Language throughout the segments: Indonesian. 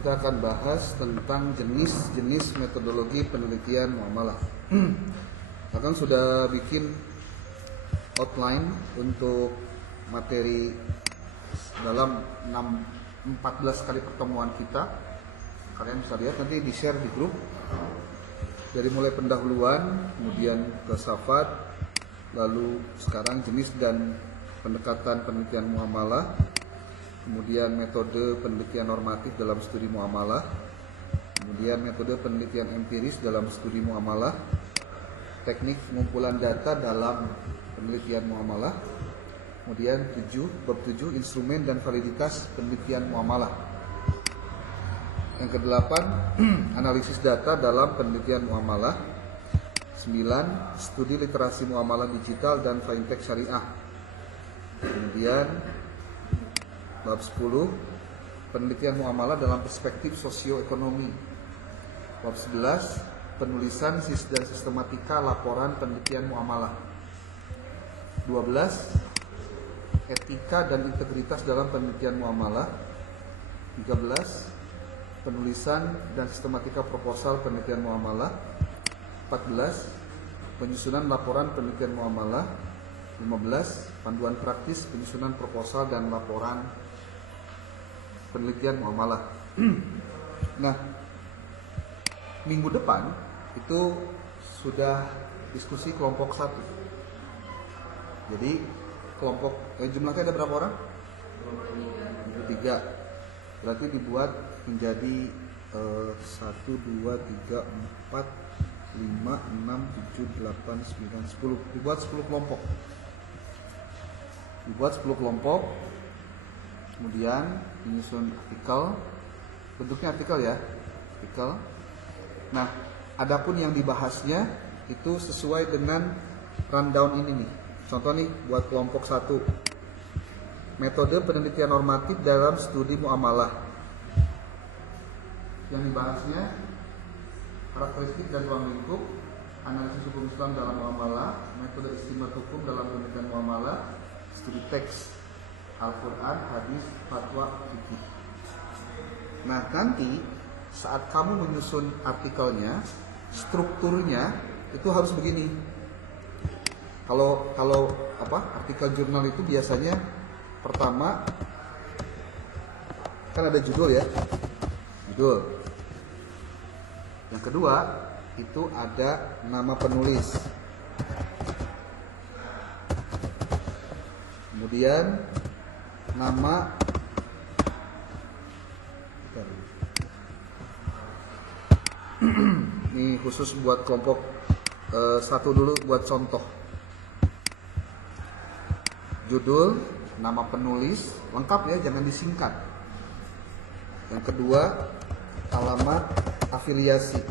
kita akan bahas tentang jenis-jenis metodologi penelitian muamalah. Akan sudah bikin outline untuk materi dalam 14 kali pertemuan kita. Kalian bisa lihat nanti di share di grup. Dari mulai pendahuluan, kemudian filsafat, lalu sekarang jenis dan pendekatan penelitian muamalah, kemudian metode penelitian normatif dalam studi muamalah, kemudian metode penelitian empiris dalam studi muamalah, teknik pengumpulan data dalam penelitian muamalah, kemudian bab 7 instrumen dan validitas penelitian muamalah. Yang ke-8 analisis data dalam penelitian muamalah. 9 studi literasi muamalah digital dan fintech syariah. Kemudian bab 10 penelitian muamalah dalam perspektif sosioekonomi. Bab 11 penulisan dan sistematika laporan penelitian muamalah. 12 etika dan integritas dalam penelitian muamalah. 13 penulisan dan sistematika proposal penelitian muamalah. 14 penyusunan laporan penelitian muamalah. 15 panduan praktis penyusunan proposal dan laporan penelitian muamalah. Nah, minggu depan itu sudah diskusi kelompok 1. Jadi kelompok jumlahnya ada berapa orang? 23. Berarti dibuat menjadi 1, 2, 3, 4, 5, 6, 7, 8, 9, 10. Dibuat 10 kelompok. Kemudian menyusun artikel. Bentuknya artikel ya, artikel. Nah, adapun yang dibahasnya itu sesuai dengan rundown ini nih. Contoh nih buat kelompok 1. Metode penelitian normatif dalam studi muamalah. Yang dibahasnya karakteristik dan ruang lingkup, analisis hukum Islam dalam muamalah, metode istimbat hukum dalam penelitian muamalah, studi teks Al-Quran, hadis, fatwa, fikih. Nah, nanti saat kamu menyusun artikelnya, strukturnya itu harus begini. Kalau artikel jurnal itu biasanya pertama kan ada judul ya, judul. Yang kedua itu ada nama penulis. Kemudian nama ini khusus buat kelompok 1 dulu buat contoh. Judul, nama penulis, lengkap ya, jangan disingkat. Yang kedua, alamat afiliasi.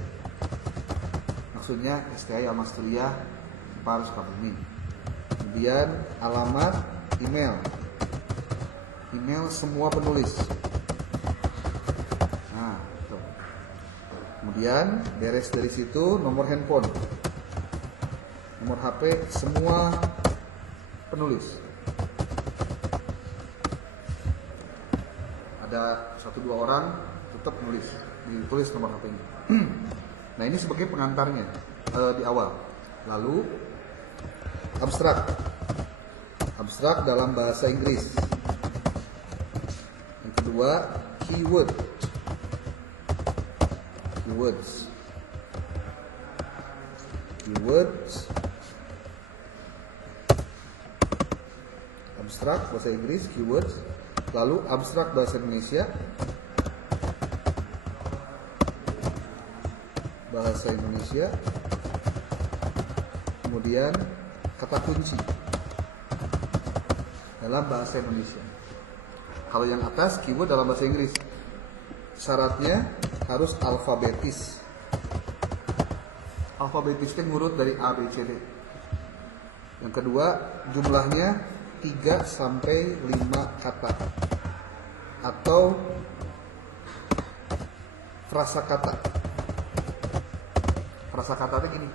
Maksudnya STI Al-Masturiah Par Sukabumi. Kemudian alamat email. Email semua penulis. Nah, itu. Kemudian beres dari situ nomor handphone. Nomor HP semua penulis. Ada 1-2 orang tetap ditulis nomor HP-nya. Nah, ini sebagai pengantarnya di awal. Lalu abstrak dalam bahasa Inggris. Yang kedua keywords. Abstrak bahasa Inggris, keywords. Lalu abstrak bahasa Indonesia, kemudian kata kunci dalam bahasa Indonesia. Kalau yang atas keyword dalam bahasa Inggris, syaratnya harus alfabetis. Alfabetisnya ngurut dari A, B, C, D. Yang kedua, jumlahnya 3 sampai 5 kata atau frasa kata. Frasa katanya gini.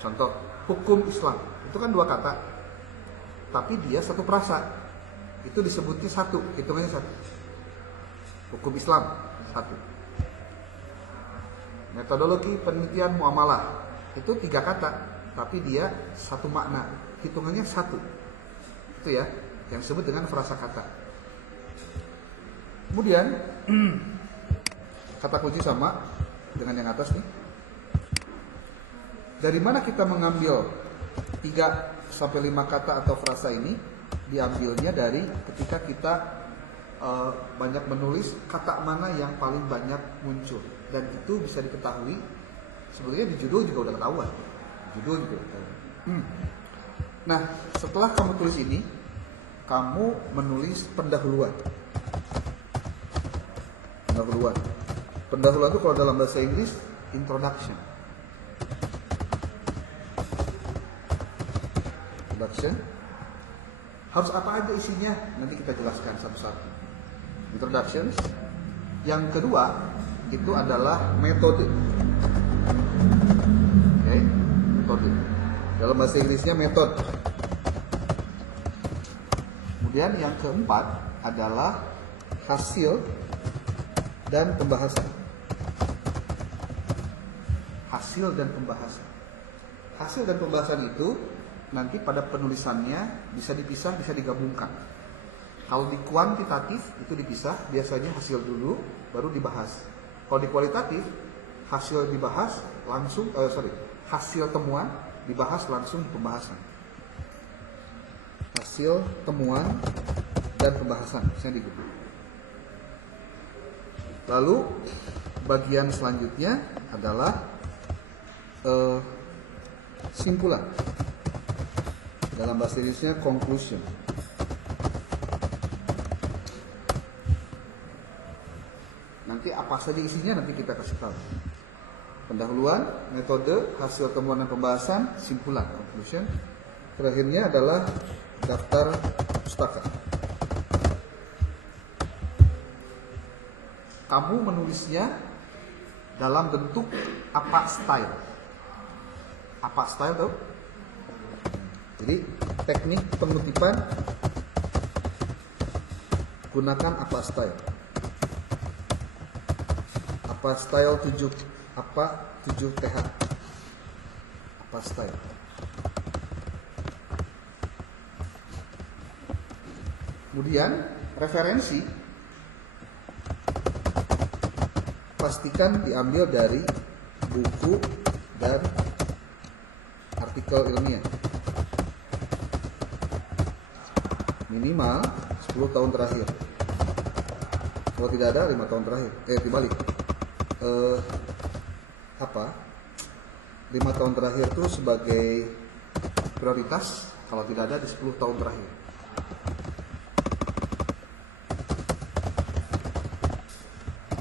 Contoh, hukum Islam. Itu kan 2 kata. Tapi dia 1 frasa. Itu disebutnya 1, hitungannya 1. Hukum Islam. satu. Metodologi penelitian muamalah itu 3 kata, tapi dia satu makna, hitungannya satu. Itu ya, yang disebut dengan frasa kata. Kemudian kata kunci sama dengan yang atas nih. Dari mana kita mengambil 3 sampai 5 kata atau frasa ini? Diambilnya dari ketika kita banyak menulis kata mana yang paling banyak muncul, dan itu bisa diketahui sebetulnya di judul juga udah ketahuan. Judul juga udah ketahuan. Nah, setelah kamu tulis ini, kamu menulis pendahuluan. Pendahuluan itu kalau dalam bahasa Inggris introduction. Harus apa aja isinya? Nanti kita jelaskan satu-satu. Introductions. Yang kedua itu adalah metode. Oke, metode. Dalam bahasa Inggrisnya method. Kemudian yang keempat adalah hasil dan pembahasan. Hasil dan pembahasan. Hasil dan pembahasan itu nanti pada penulisannya bisa dipisah, bisa digabungkan. Kalau di kuantitatif itu dipisah, biasanya hasil dulu baru dibahas. Kalau di kualitatif, hasil dibahas langsung, hasil temuan dibahas langsung di pembahasan. Hasil temuan dan pembahasan, misalnya gitu. Lalu bagian selanjutnya adalah simpulan. Dalam bahasa Inggrisnya conclusion. Nanti apa saja isinya nanti kita kasih tahu. Pendahuluan, metode, hasil temuan dan pembahasan, simpulan, conclusion. Terakhirnya adalah daftar pustaka. Kamu menulisnya dalam bentuk apa style? Apa style tuh? Jadi teknik pengutipan gunakan apa style. Apa style 7 TH. Apa style. Kemudian referensi pastikan diambil dari buku dan artikel ilmiah. Minimal 10 tahun terakhir. Kalau tidak ada 5 tahun terakhir. Dibalik. 5 tahun terakhir itu sebagai prioritas, kalau tidak ada di 10 tahun terakhir.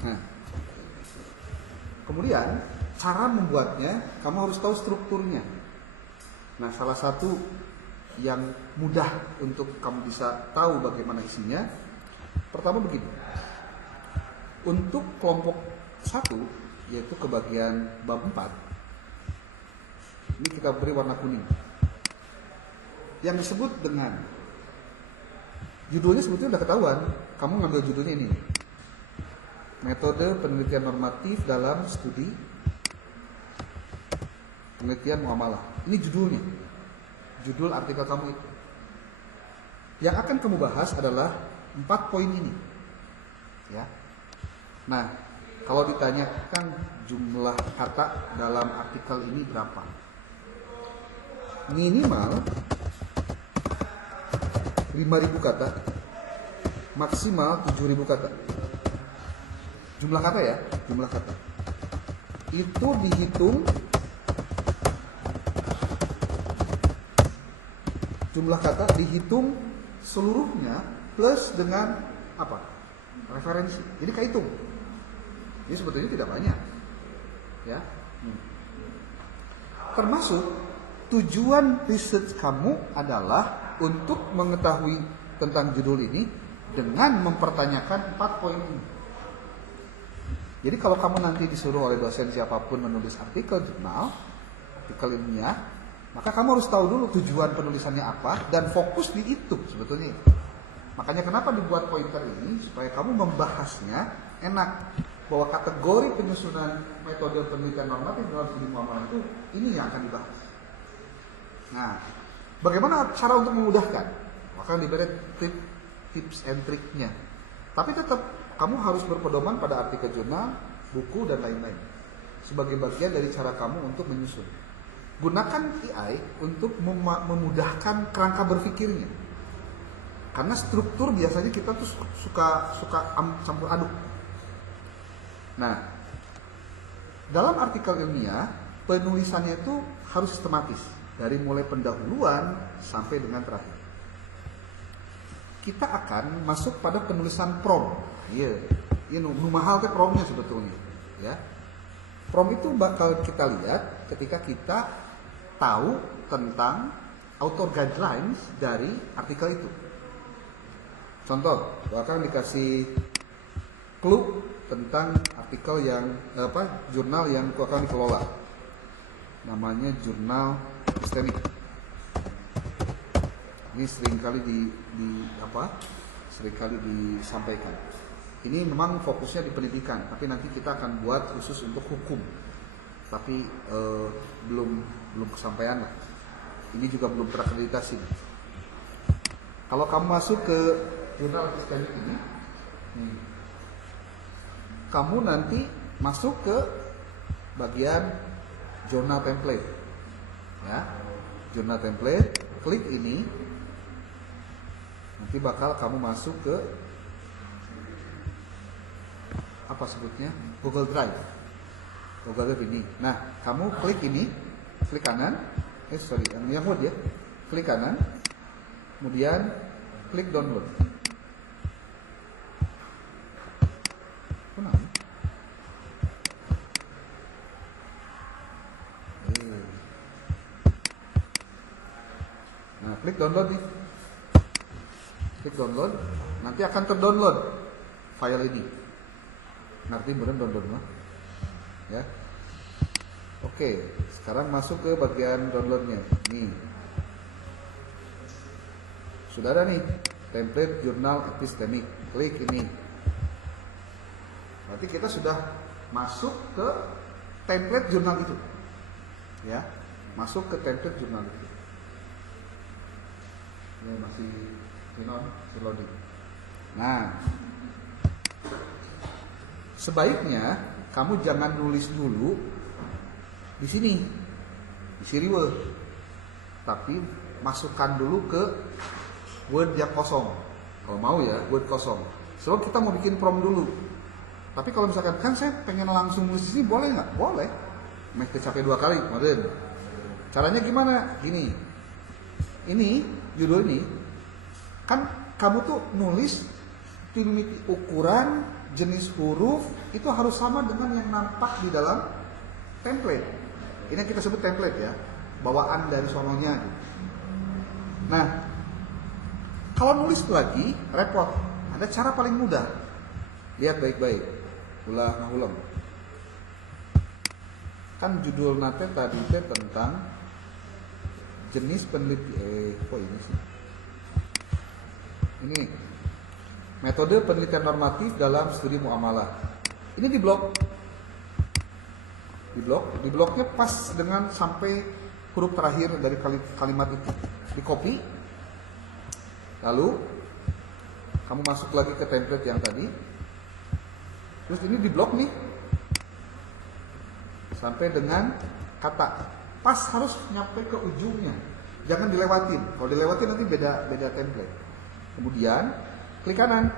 Nah, kemudian cara membuatnya, kamu harus tahu strukturnya. Nah, salah satu yang mudah untuk kamu bisa tahu bagaimana isinya, pertama begini. Untuk kelompok 1, yaitu ke bagian bab 4, ini kita beri warna kuning. Yang disebut dengan judulnya sebetulnya udah ketahuan. Kamu ngambil judulnya ini, metode penelitian normatif dalam studi penelitian muamalah. Ini judulnya, judul artikel kamu itu. Yang akan kamu bahas adalah 4 poin ini, ya. Nah, kalau ditanyakan jumlah kata dalam artikel ini berapa? Minimal 5.000 kata, maksimal 7.000 kata. Jumlah kata ya, jumlah kata. Itu dihitung, jumlah kata dihitung seluruhnya plus dengan apa? Referensi. Jadi kehitung. Ini sebetulnya tidak banyak, ya. Termasuk tujuan riset kamu adalah untuk mengetahui tentang judul ini dengan mempertanyakan 4 poin ini. Jadi kalau kamu nanti disuruh oleh dosen siapapun menulis artikel jurnal, artikel ilmiah, maka kamu harus tahu dulu tujuan penulisannya apa dan fokus di itu sebetulnya. Makanya kenapa dibuat pointer ini, supaya kamu membahasnya enak. bahwa kategori penyusunan metode penelitian normatif dalam studi muamalah itu ini yang akan dibahas. Nah, bagaimana cara untuk memudahkan? Maka diberi tips and triknya. Tapi tetap kamu harus berpedoman pada artikel jurnal, buku dan lain-lain sebagai bagian dari cara kamu untuk menyusun. Gunakan AI untuk memudahkan kerangka berpikirnya. Karena struktur biasanya kita tuh suka campur aduk. Nah, dalam artikel ilmiah, penulisannya itu harus sistematis. Dari mulai pendahuluan sampai dengan terakhir. Kita akan masuk pada penulisan prompt. Iya, ini mahal ke promptnya sebetulnya. Ya, prompt itu bakal kita lihat ketika kita tahu tentang author guidelines dari artikel itu. Contoh, bahkan dikasih clue tentang artikel yang jurnal yang akan dikelola. Namanya jurnal epistemic. Ini seringkali seringkali disampaikan. Ini memang fokusnya di pendidikan, tapi nanti kita akan buat khusus untuk hukum. Tapi belum kesampaian lah. Ini juga belum terakreditasi. Kalau kamu masuk ke jurnal epistemic ini, kamu nanti masuk ke bagian jurnal template. Ya, jurnal template, klik ini, nanti bakal kamu masuk ke apa sebutnya, Google Drive. Google Drive ini. Nah, kamu klik ini, klik kanan, yang Word ya, klik kanan, kemudian klik download. Nah, klik download nih. Klik download, nanti akan terdownload file ini. Ngerti bener download mah? Ya. Oke, sekarang masuk ke bagian downloadnya. Nih. Sudah ada nih, template jurnal epistemic. Klik ini. Berarti kita sudah masuk ke template jurnal itu. Ya, masuk ke template jurnal itu. Ini masih loading. Nah, sebaiknya kamu jangan nulis dulu di sini, di Siriwe, tapi masukkan dulu ke Word yang kosong. Kalau mau ya, Word kosong. Sebab kita mau bikin prompt dulu. Tapi kalau misalkan kan saya pengen langsung nulis di sini, boleh nggak? Boleh. Meh capek 2 kali, kemarin. Caranya gimana? Gini. Ini judul ini kan kamu tuh nulis ukuran, jenis huruf itu harus sama dengan yang nampak di dalam template. Ini yang kita sebut template ya, bawaan dari sononya. Nah, kalau nulis lagi repot. Ada cara paling mudah. Lihat baik-baik. Ulang. Kan judul nate tadi tentang jenis penelitian. Kok ini sih? Ini metode penelitian normatif dalam studi muamalah. Ini di blok. Di bloknya pas dengan sampai huruf terakhir dari kalimat itu. Di copy. Lalu kamu masuk lagi ke template yang tadi. Terus ini di blok nih. Sampai dengan kata. Pas harus nyampe ke ujungnya. Jangan dilewatin. Kalau dilewatin nanti beda template. Kemudian klik kanan.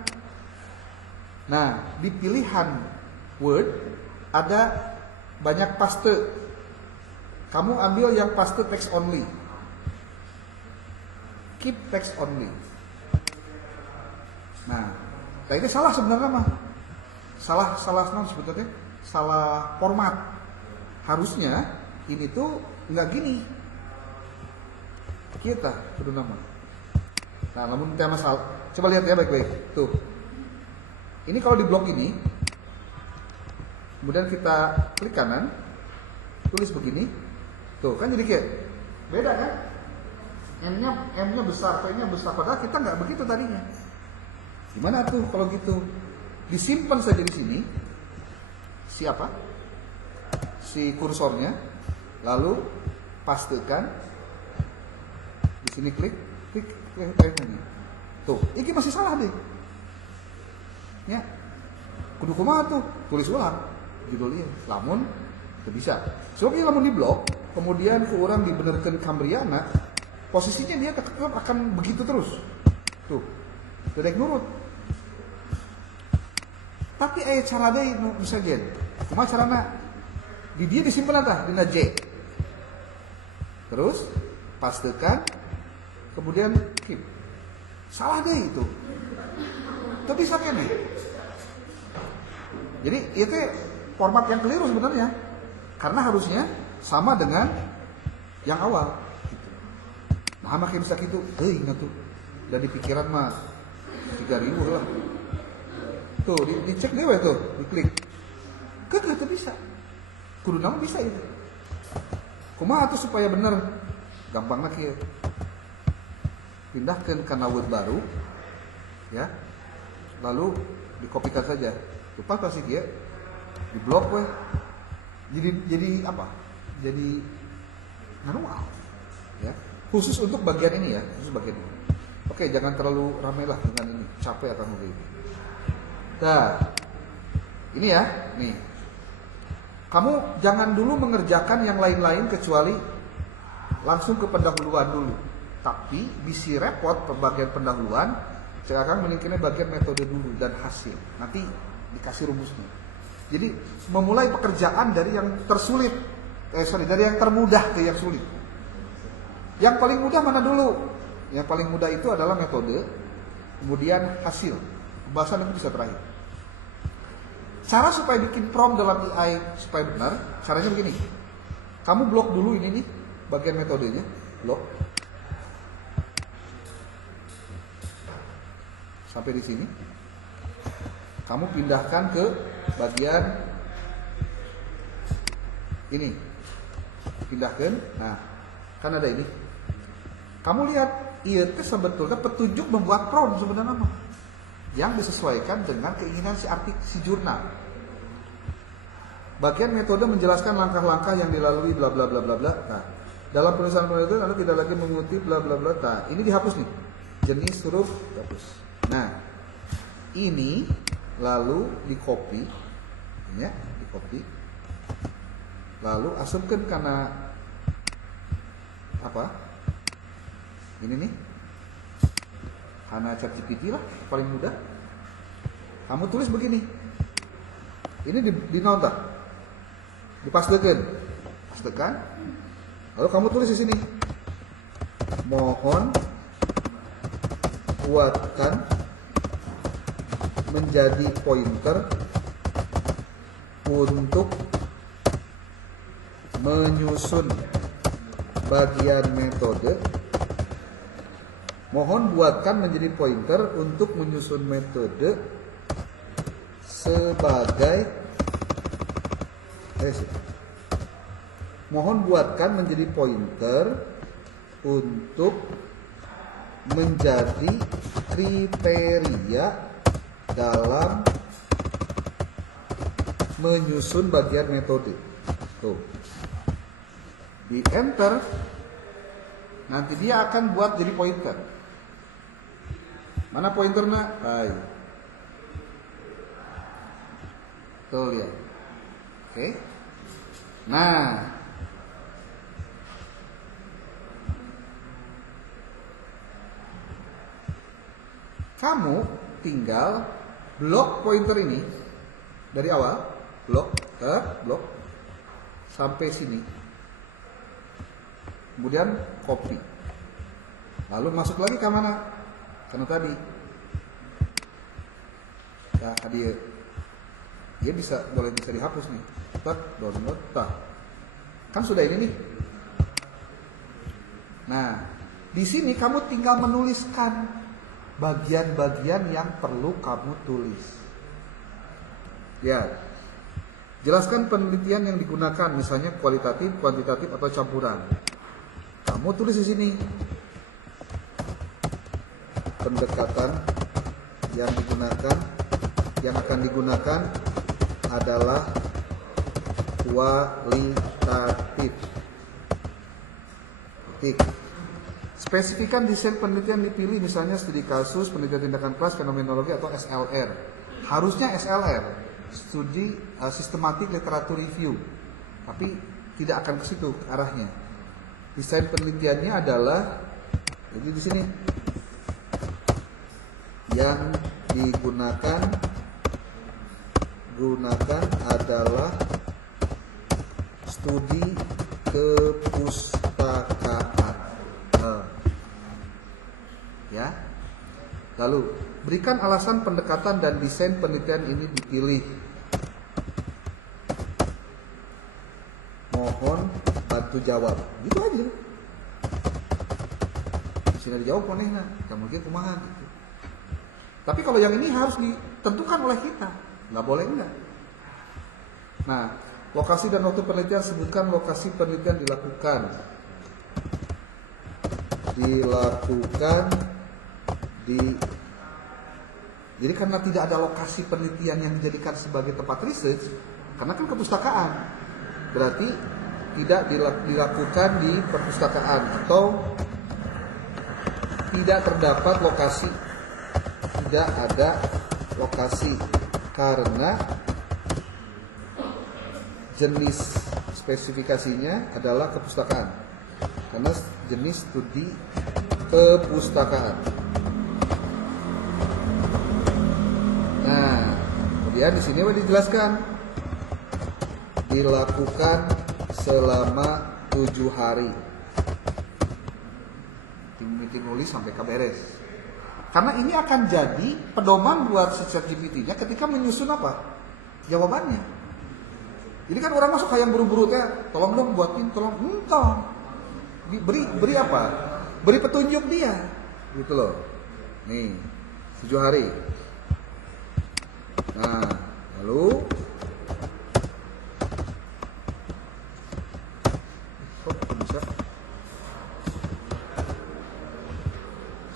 Nah, di pilihan Word ada banyak paste. Kamu ambil yang paste text only. Keep text only. Nah, ini salah sebenarnya mah. Salah sebetulnya. Salah format. Harusnya ini tuh nggak gini. Kita kudu nama. Nah, namun tema masalah. Coba lihat ya baik-baik. Tuh. Ini kalau di blok ini, kemudian kita klik kanan, tulis begini. Tuh, kan jadi kayak beda kan? M-nya besar, P-nya besar. Padahal kita nggak begitu tadinya. Gimana tuh kalau gitu? Disimpan saja di sini. si kursornya, lalu pastekan di sini, klik lagi. Tuh, ini masih salah deh. Ya, kudu kumaha tuh, tulis ulang judulnya. Lamun teu bisa. Sebab lamun di blok, kemudian ke orang dibenerkeun Cambriana, posisinya dia tetap akan begitu terus. Tuh, dedek nurut. Tapi aya cara deui nu bisa gen. Kumaha carana? Di dia disimpen tah dina J. Terus pastekan, kemudian keep. Salah deh itu. Tapi bisa kene. Jadi itu format yang keliru sebenarnya. Karena harusnya sama dengan yang awal. Nah, makin bisa gitu. Ingat tuh. Dan di pikiran mah 3.000 lah. Tuh, dicek deh tuh, diklik. Kagak tuh bisa. Kudu nama bisa itu. Kumaha tuh supaya bener. Gampang lagi ya. Pindahkan ke Word baru. Ya. Lalu dikopikan saja. Lupa pasti dia di blok weh. Jadi apa? Jadi manual. Ya. Khusus untuk bagian ini ya, khusus bagian ini. Oke, jangan terlalu ramai lah dengan ini. Capek akan begini. Nah, ini ya, nih. Kamu jangan dulu mengerjakan yang lain-lain kecuali langsung ke pendahuluan dulu. Tapi bisi repot bagian pendahuluan, sekarang meningkatnya bagian metode dulu dan hasil. Nanti dikasih rumusnya. Jadi memulai pekerjaan dari yang tersulit, dari yang termudah ke yang sulit. Yang paling mudah mana dulu? Yang paling mudah itu adalah metode, kemudian hasil. Pembahasan itu bisa terakhir. Cara supaya bikin prompt dalam AI supaya benar, caranya begini. Kamu blok dulu ini nih, bagian metodenya, blok. Sampai di sini. Kamu pindahkan ke bagian ini. Pindahkan. Nah, kan ada ini. Kamu lihat, itu sebetulnya petunjuk membuat prompt sebenarnya mah. Yang disesuaikan dengan keinginan si jurnal. Bagian metode menjelaskan langkah-langkah yang dilalui bla bla bla bla bla. Nah, dalam penulisan metode Anda tidak lagi mengutip bla bla bla. Nah, ini dihapus nih. Jenis huruf dihapus. Nah, ini lalu di-copy, ya, di-copy. Lalu asupkan karena apa? Ini nih. Karena ChatGPT lah, paling mudah. Kamu tulis begini. Ini di nota. Dipastekan. Pastekan. Lalu kamu tulis di sini. Mohon buatkan menjadi pointer untuk menyusun bagian metode. Mohon buatkan menjadi pointer untuk menyusun metode sebagai mohon buatkan menjadi pointer untuk menjadi kriteria dalam menyusun bagian metode. Tuh. Di enter nanti dia akan buat jadi pointer. Mana pointernya? Hai. Tuh lihat. Oke. Nah, kamu tinggal blok pointer ini dari awal, blok ke blok sampai sini. Kemudian copy. Lalu masuk lagi ke mana? Karena tadi. Ya, dia boleh bisa dihapus nih. Download. Kan sudah ini nih. Nah, di sini kamu tinggal menuliskan bagian-bagian yang perlu kamu tulis. Ya. Jelaskan penelitian yang digunakan, misalnya kualitatif, kuantitatif atau campuran. Kamu tulis di sini. Pendekatan yang akan digunakan adalah kualitatif. Titik. Spesifikan desain penelitian dipilih, misalnya studi kasus, penelitian tindakan kelas, fenomenologi atau SLR. Harusnya SLR, studi systematic literature review. Tapi tidak akan ke situ arahnya. Desain penelitiannya adalah jadi di sini yang digunakan adalah studi kepustakaan. Ya. Lalu, berikan alasan pendekatan dan desain penelitian ini dipilih. Mohon bantu jawab. Gitu aja. Bisa dijawab konehna, kamu mungkin kumaha gitu. Tapi kalau yang ini harus ditentukan oleh kita. Nggak boleh enggak. Nah, lokasi dan waktu penelitian, sebutkan lokasi penelitian dilakukan jadi karena tidak ada lokasi penelitian yang dijadikan sebagai tempat research, karena kan kepustakaan, berarti tidak dilakukan di perpustakaan atau tidak terdapat lokasi, tidak ada lokasi karena jenis spesifikasinya adalah kepustakaan, karena jenis studi kepustakaan. Nah, kemudian di sini dijelaskan dilakukan selama 7 hari. Tim nulis sampai beres. Karena ini akan jadi pedoman buat ChatGPT-nya ketika menyusun apa? Jawabannya. Ini kan orang masuk kayak buru-buru teh, tolong dong buatin, tolong entong. Beri apa? Beri petunjuk dia. Gitu loh. Nih, 7 hari. Nah, lalu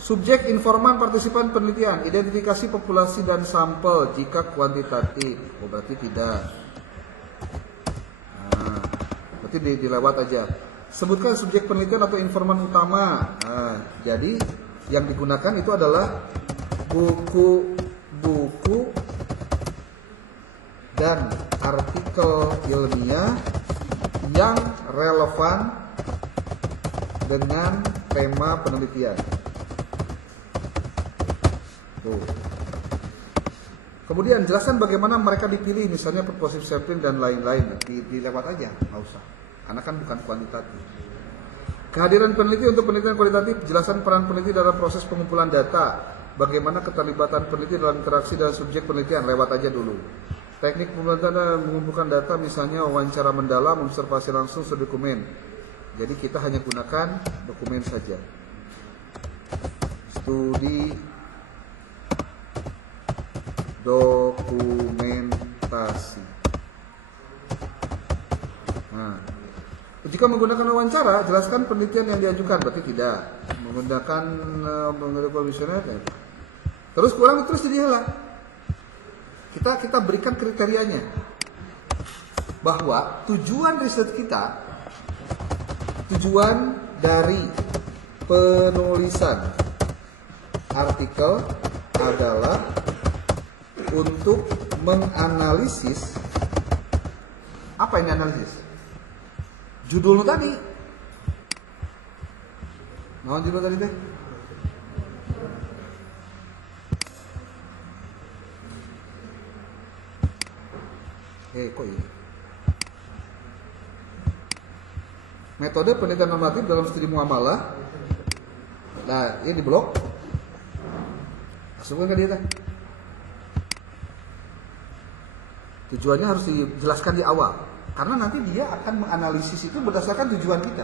subjek, informan, partisipan penelitian, identifikasi populasi dan sampel jika kuantitatif. Oh, berarti tidak. Nah, berarti dilewat aja. Sebutkan subjek penelitian atau informan utama. Nah, jadi yang digunakan itu adalah buku-buku dan artikel ilmiah yang relevan dengan tema penelitian. Tuh. Kemudian jelaskan bagaimana mereka dipilih, misalnya purposive sampling dan lain-lain. Dilewat aja, nggak usah. Karena kan bukan kuantitatif. Kehadiran peneliti untuk penelitian kualitatif, jelaskan peran peneliti dalam proses pengumpulan data. Bagaimana keterlibatan peneliti dalam interaksi dengan subjek penelitian, lewat aja dulu. Teknik penelitian dan mengumpulkan data, misalnya wawancara mendalam, observasi langsung, studi dokumen. Jadi kita hanya gunakan dokumen saja. Studi dokumentasi. Nah, jika menggunakan wawancara, jelaskan penelitian yang diajukan, berarti tidak. Menggunakan komisioner. Terus kurang terus jadilah. Kita berikan kriterianya bahwa tujuan riset kita, tujuan dari penulisan artikel adalah untuk menganalisis. Apa ini analisis? Judul tadi. Nah, judul tadi teh. Kok ini? Metode penelitian normatif dalam studi muamalah. Nah, ini di blok. Masukkan ke dia teh. Tujuannya harus dijelaskan di awal. Karena nanti dia akan menganalisis itu berdasarkan tujuan kita.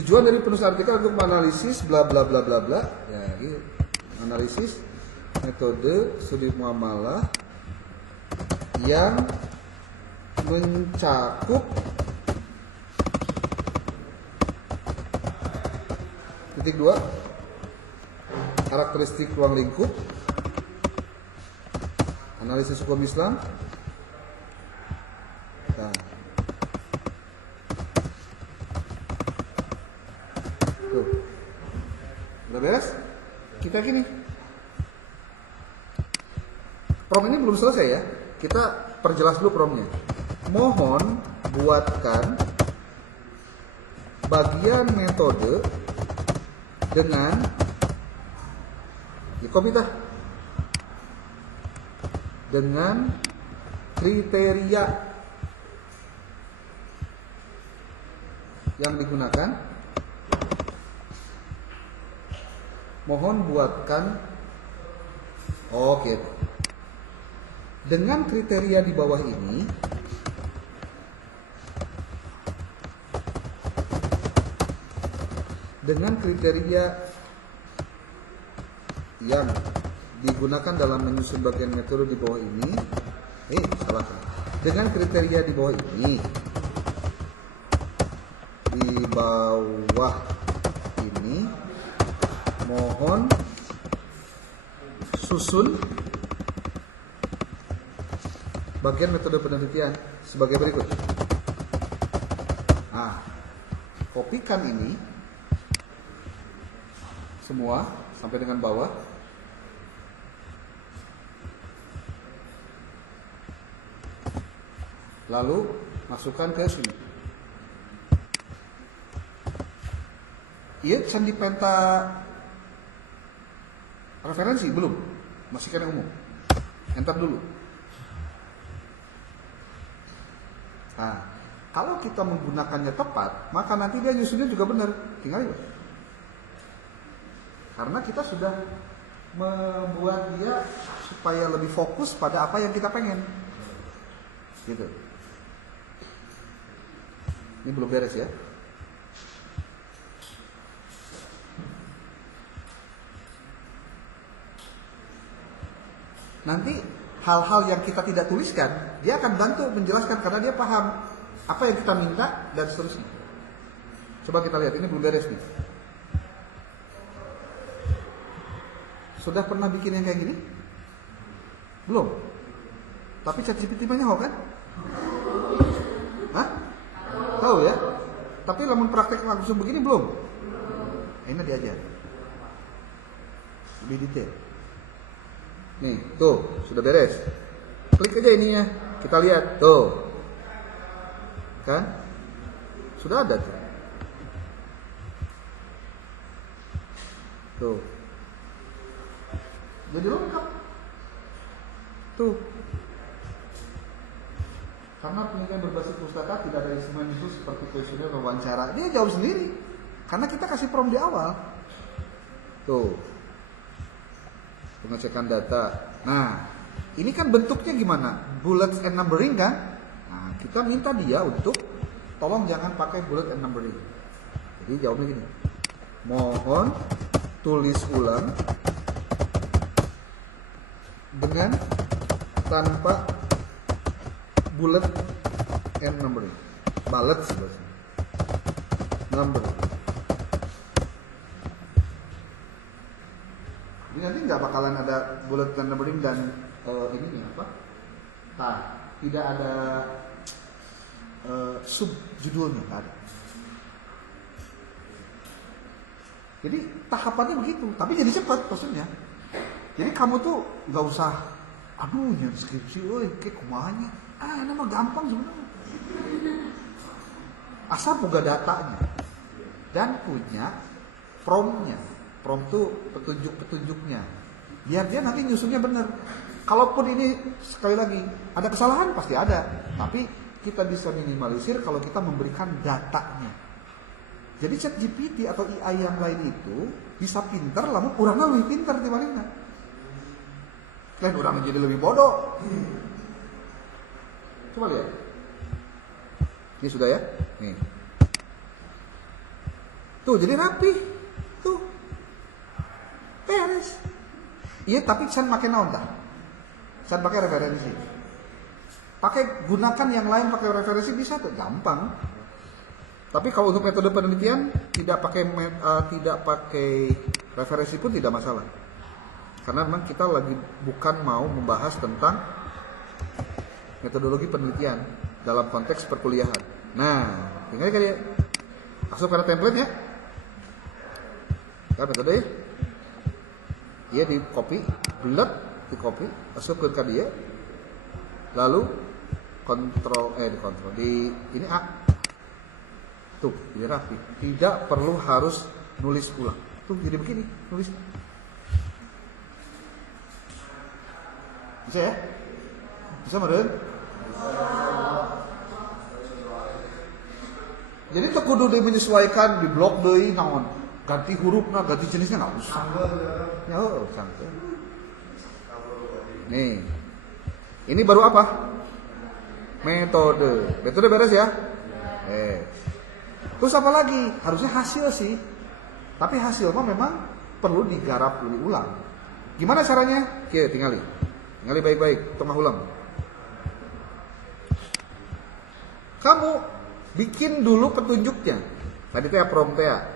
Tujuan dari penulis artikel untuk menganalisis bla bla bla bla bla. Ya, gitu. Analisis metode studi muamalah yang mencakup titik 2 karakteristik ruang lingkup, analisis hukum Islam. Nah, Udah beres? Kita gini. Prom ini belum selesai ya. Kita perjelas dulu promnya. Mohon buatkan bagian metode dengan dengan kriteria yang digunakan. Mohon buatkan dengan kriteria di bawah ini. Dengan kriteria yang digunakan dalam menyusun bagian metode di bawah ini. Dengan kriteria di bawah ini. Di bawah ini mohon susun bagian metode penelitian sebagai berikut. Nah, kopikan ini semua sampai dengan bawah. Lalu masukkan ke sini. Iya, sandi penta referensi belum? Masih kan yang umum. Enter dulu. Nah, kalau kita menggunakannya tepat, maka nanti dia nyusunnya juga benar. Tinggal ya. Karena kita sudah membuat dia supaya lebih fokus pada apa yang kita pengen. Gitu. Ini belum beres ya. Nanti hal-hal yang kita tidak tuliskan, dia akan bantu menjelaskan karena dia paham apa yang kita minta dan seterusnya. Coba kita lihat, ini belum beres nih. Sudah pernah bikin yang kayak gini? Belum? Tapi ChatGPT banyak kan? Hah? Tahu ya? Tapi lamun praktek langsung begini belum? Ini diajar. Lebih detail. Nih, tuh, sudah beres. Klik aja ininya, kita lihat, tuh. Kan? Sudah ada tuh. Tuh. Jadi lengkap. Tuh. Karena penelitian berbasis pustaka tidak ada instrumen khusus seperti kuesioner atau wawancara. Dia jawab sendiri. Karena kita kasih prompt di awal. Tuh. Pengecekan data. Nah, ini kan bentuknya gimana? Bullets and numbering kan? Nah, kita minta dia untuk tolong jangan pakai bullet and numbering. Jadi jawabnya gini. Mohon tulis ulang dengan tanpa bullet and numbering. Bullet sebenarnya. Number. Jadi nanti nggak bakalan ada bullet and numbering dan ini apa? Nah, tidak ada sub judulnya, nggak ada. Jadi tahapannya begitu, tapi jadi cepat maksudnya. Jadi kamu tuh nggak usah, aduh yang skripsi, kayak kumanya. Ini mah gampang sebenarnya. Asal buka datanya dan punya promptnya. Prompt tuh petunjuk-petunjuknya. Biar dia nanti nyusunnya benar. Kalaupun ini sekali lagi ada kesalahan pasti ada, tapi kita bisa minimalisir kalau kita memberikan datanya. Jadi ChatGPT atau AI yang lain itu bisa pintar, lalu orangnya lebih pintar dibandingnya. Lain orang jadi lebih bodoh. Coba lihat. Ini sudah ya? Nih. Tuh jadi rapi. Tuh. Beres. Iya, tapi saya pakai naon tah? Saya pakai referensi. Pakai gunakan yang lain pakai referensi bisa tuh, gampang. Tapi kalau untuk metode penelitian tidak pakai referensi pun tidak masalah. Karena memang kita lagi bukan mau membahas tentang metodologi penelitian dalam konteks perkuliahan. Nah, tinggal kali ya. Masuk pada template ya. Kan metode ya. Iya di copy, bulat di copy, masukkan ke dia, lalu di ini A, tuh jadi rapi, tidak perlu harus nulis ulang, tuh jadi begini nulis, bisa ya, bisa meren. Jadi tuh kudu menyesuaikan di blok deui naon, ganti hurufnya, ganti jenisnya nggak usah. Ya, santai. Nih, ini baru apa? Metode beres ya. Terus apa lagi? Harusnya hasil sih. Tapi hasil mah memang perlu digarap ulang. Gimana caranya? Oke, tinggali baik-baik, tengah ulang. Kamu bikin dulu petunjuknya. Tadi teh prompt ya.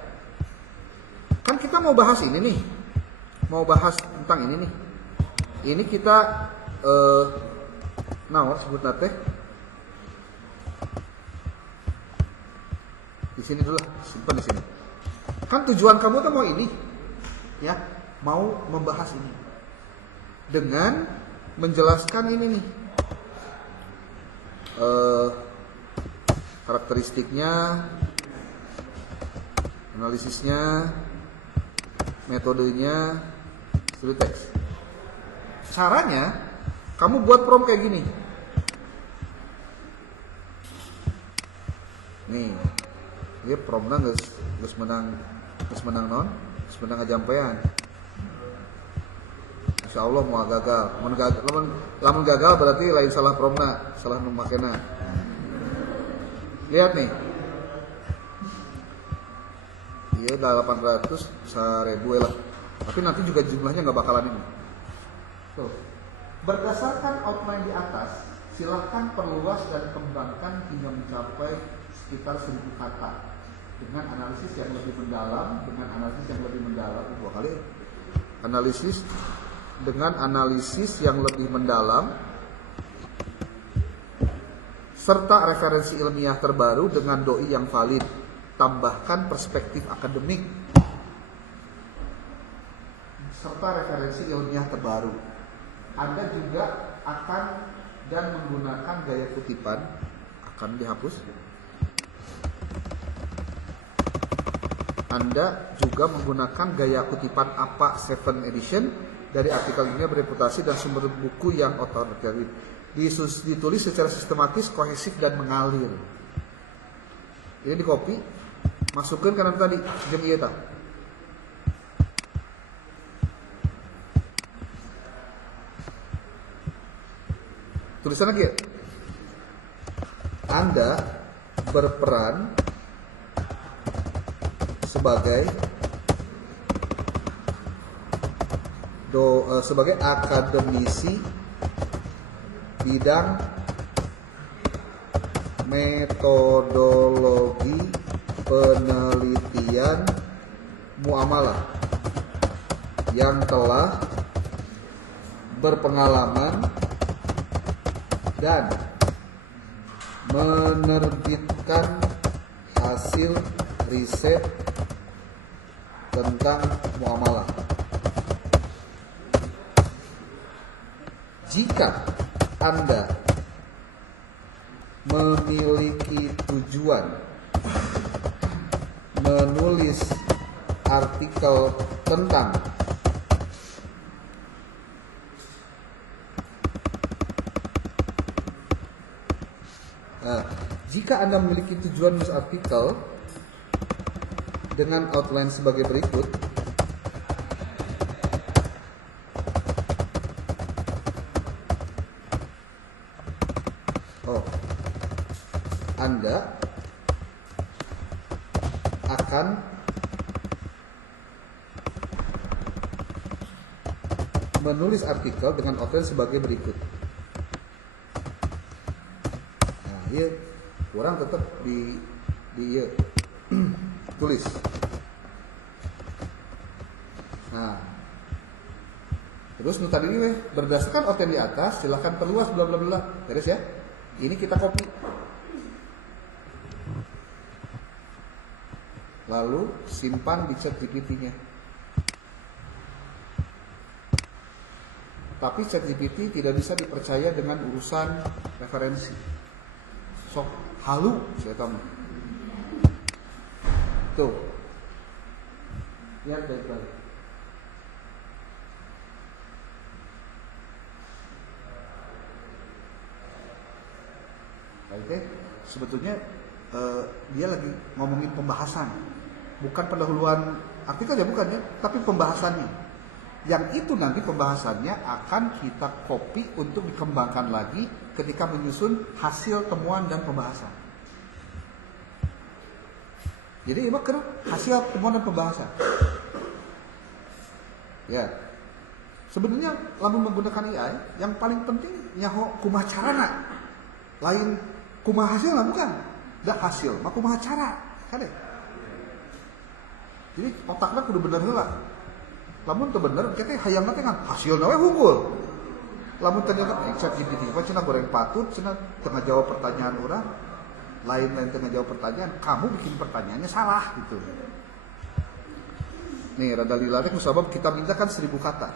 Kan kita mau bahas ini nih. Mau bahas tentang ini nih. Ini kita sebut nate. Di sini dulu, simpan di sini. Kan tujuan kamu tuh mau ini. Ya, mau membahas ini. Dengan menjelaskan ini nih. Karakteristiknya, analisisnya, metodenya, studi teks. Caranya, kamu buat prompt kayak gini. Nih, dia promptnya geus menang ngajampean. Insya Allah mau gagal. Lamun gagal berarti lain salah promptnya, salah numakena. Lihat nih. Iya udah 800 1000 lah. Tapi nanti juga jumlahnya nggak bakalan ini. Tuh. Berdasarkan outline di atas, silahkan perluas dan kembangkan hingga mencapai sekitar 1000 kata dengan analisis yang lebih mendalam, dua kali. Analisis yang lebih mendalam serta referensi ilmiah terbaru dengan doi yang valid. Tambahkan perspektif akademik serta referensi ilmiah terbaru. Anda juga akan dan menggunakan gaya kutipan, akan dihapus. Anda juga menggunakan gaya kutipan APA 7 edition dari artikel ilmiah bereputasi dan sumber buku yang otoritatif. Ditulis secara sistematis, kohesif dan mengalir. Ini di copy, masukkan kanan tadi jam iya tak. Tulisan lagi ya. Anda berperan sebagai akademisi bidang metodologi penelitian muamalah yang telah berpengalaman dan menerbitkan hasil riset tentang muamalah. Jika Anda memiliki tujuan menulis artikel tentang jika Anda memiliki tujuan menulis artikel dengan outline sebagai berikut. Anda akan menulis artikel dengan outline sebagai berikut. Nah, iya, orang tetap di iya. Tulis. Nah, terus tadi ini berdasarkan outline di atas, silahkan perluas bla bla bla. Beres ya. Ini kita copy. Lalu simpan di chat GPT-nya. Tapi ChatGPT tidak bisa dipercaya dengan urusan referensi. Sok halu saya tahu. Tuh. Lihat baik-baik. Baik, sebetulnya dia lagi ngomongin pembahasan, bukan pendahuluan artikel ya, bukan ya, tapi pembahasannya. Yang itu nanti pembahasannya akan kita copy untuk dikembangkan lagi ketika menyusun hasil temuan dan pembahasan. Jadi ini kan hasil temuan dan pembahasan. Ya, sebenarnya lamun menggunakan AI yang paling penting nyaho kumaha carana, lain kumaha hasilnya bukan. Dah hasil, mah kumaha cara, kan? Jadi otaknya kudu bener heula. Lamun teu bener, kita hayangna teh kan hasilna we unggul. Lamun ternyata ChatGPT mah cenah goreng patut, cenah tengah jawab pertanyaan urang, lain tengah jawab pertanyaan, kamu bikin pertanyaannya salah gitu. Nih, rada lila teh kusabab kita minta kan 1000 kata.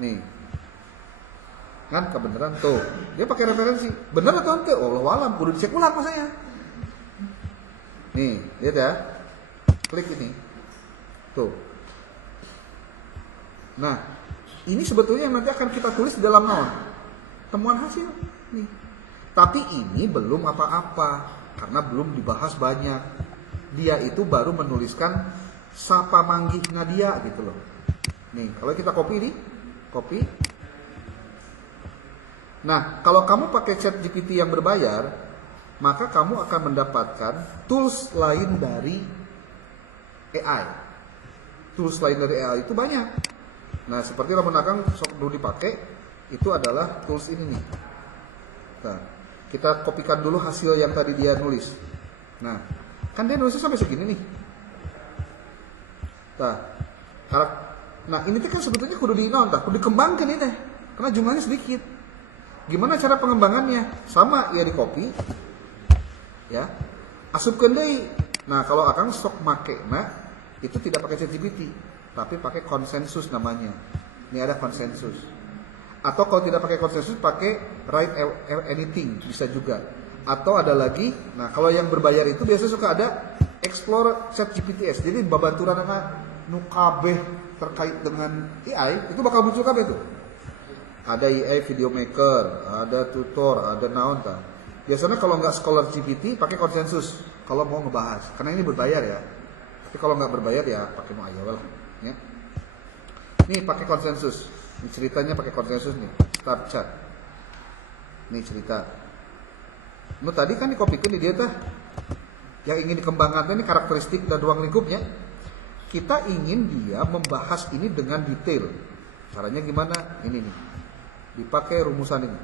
Nih. Kan kebenaran tuh. Dia pakai referensi. Bener atau ente? Wallahu alam, kudu dicek ulang masanya. Nih, lihat ya. Klik ini. Tuh. Nah, ini sebetulnya yang nanti akan kita tulis di dalam naon? Temuan hasil. Nih. Tapi ini belum apa-apa karena belum dibahas banyak. Dia itu baru menuliskan sapa manggihna dia gitu loh. Nih, kalau kita copy nih, copy. Nah, kalau kamu pakai ChatGPT yang berbayar, maka kamu akan mendapatkan tools lain dari AI. Tools lain dari AI itu banyak. Nah, seperti lamun akang sok dulu dipakai, itu adalah tools ini nih. Nah, kita kopikan dulu hasil yang tadi dia nulis. Nah, kan dia nulisnya sampai segini nih. Nah, ini kan sebetulnya kudu dikembangkan ini teh, karena jumlahnya sedikit. Gimana cara pengembangannya? Sama ya, di copy, ya, asupkeun deui. Nah, kalau akang sok make, itu tidak pakai ChatGPT, tapi pakai konsensus namanya. Ini ada konsensus. Atau kalau tidak pakai konsensus, pakai write anything bisa juga. Atau ada lagi, nah kalau yang berbayar itu biasanya suka ada explore ChatGPT-S. Jadi babaturan nu kabeh terkait dengan AI itu bakal muncul kabeh tuh. Ada AI video maker, ada tutor, ada naon ta. Biasanya kalau nggak Scholar GPT pakai konsensus kalau mau ngebahas, karena ini berbayar ya. Tapi kalau nggak berbayar ya pakai mau aja lah, ya. Nih pakai konsensus. Ini ceritanya pakai konsensus nih. Start chat. Nih cerita. Nu tadi kan dikopikan di dia tah. Yang ingin dikembangkan ini karakteristik dan ruang lingkupnya. Kita ingin dia membahas ini dengan detail. Caranya gimana? Ini nih. Dipakai rumusan ini.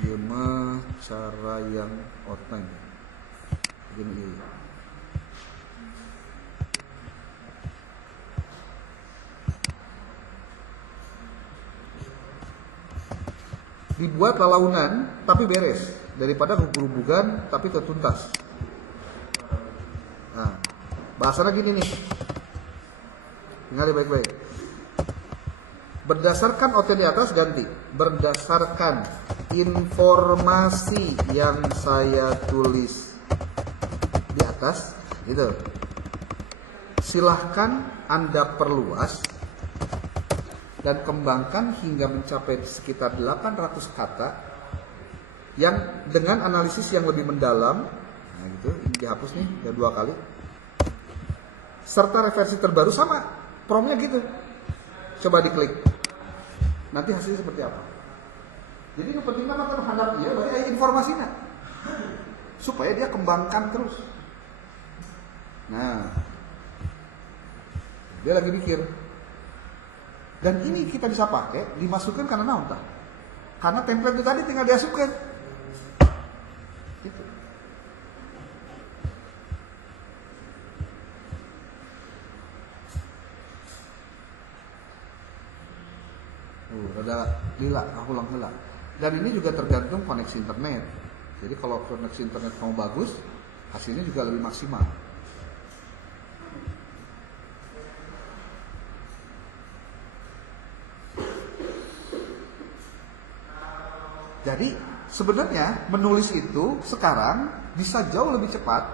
Gimana cara yang outline? Begini. Dibuat lalaunan tapi beres daripada hubung-hubungan tapi tertuntas. Nah, bahasanya gini nih. Dengar baik-baik. Berdasarkan OT di atas ganti. Berdasarkan informasi yang saya tulis di atas, gitu. Silahkan Anda perluas dan kembangkan hingga mencapai sekitar 800 kata yang dengan analisis yang lebih mendalam. Nah gitu, ini dihapus nih, udah 2 kali. Serta referensi terbaru sama, promptnya gitu. Coba diklik. Nanti hasilnya seperti apa? Jadi yang penting mah kan hadap dia bagi informasinya supaya dia kembangkan terus. Nah, dia lagi mikir. Dan ini kita bisa pakai, dimasukkan karena naon tah? Karena template itu tadi tinggal diasupkan. Gitu. Rada lila, aku ulang lila. Dan ini juga tergantung koneksi internet. Jadi kalau koneksi internet kamu bagus, hasilnya juga lebih maksimal. Jadi sebenarnya menulis itu sekarang bisa jauh lebih cepat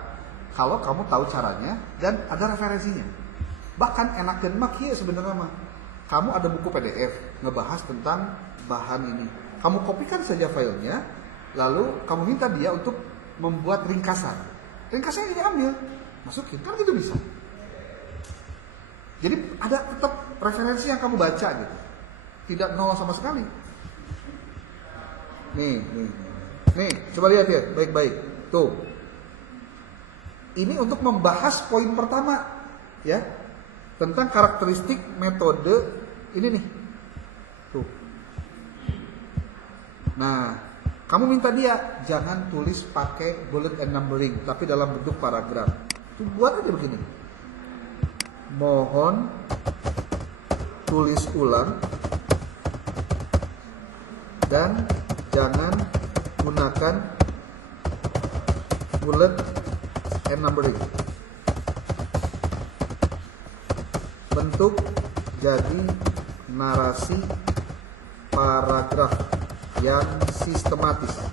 kalau kamu tahu caranya dan ada referensinya. Bahkan enakeun mah kieu sebenarnya mah. Kamu ada buku PDF ngebahas tentang bahan ini. Kamu kopikan saja filenya, lalu kamu minta dia untuk membuat ringkasan. Ringkasannya diambil, masukin, kan gitu bisa. Jadi ada tetap referensi yang kamu baca gitu. Tidak nol sama sekali. Nih, coba lihat ya, baik-baik. Tuh. Ini untuk membahas poin pertama, ya, tentang karakteristik metode ini nih. Tuh. Nah, kamu minta dia jangan tulis pakai bullet and numbering, tapi dalam bentuk paragraf. Tuh buat aja begini. Mohon tulis ulang dan jangan gunakan bullet and numbering. Bentuk jadi narasi paragraf yang sistematis.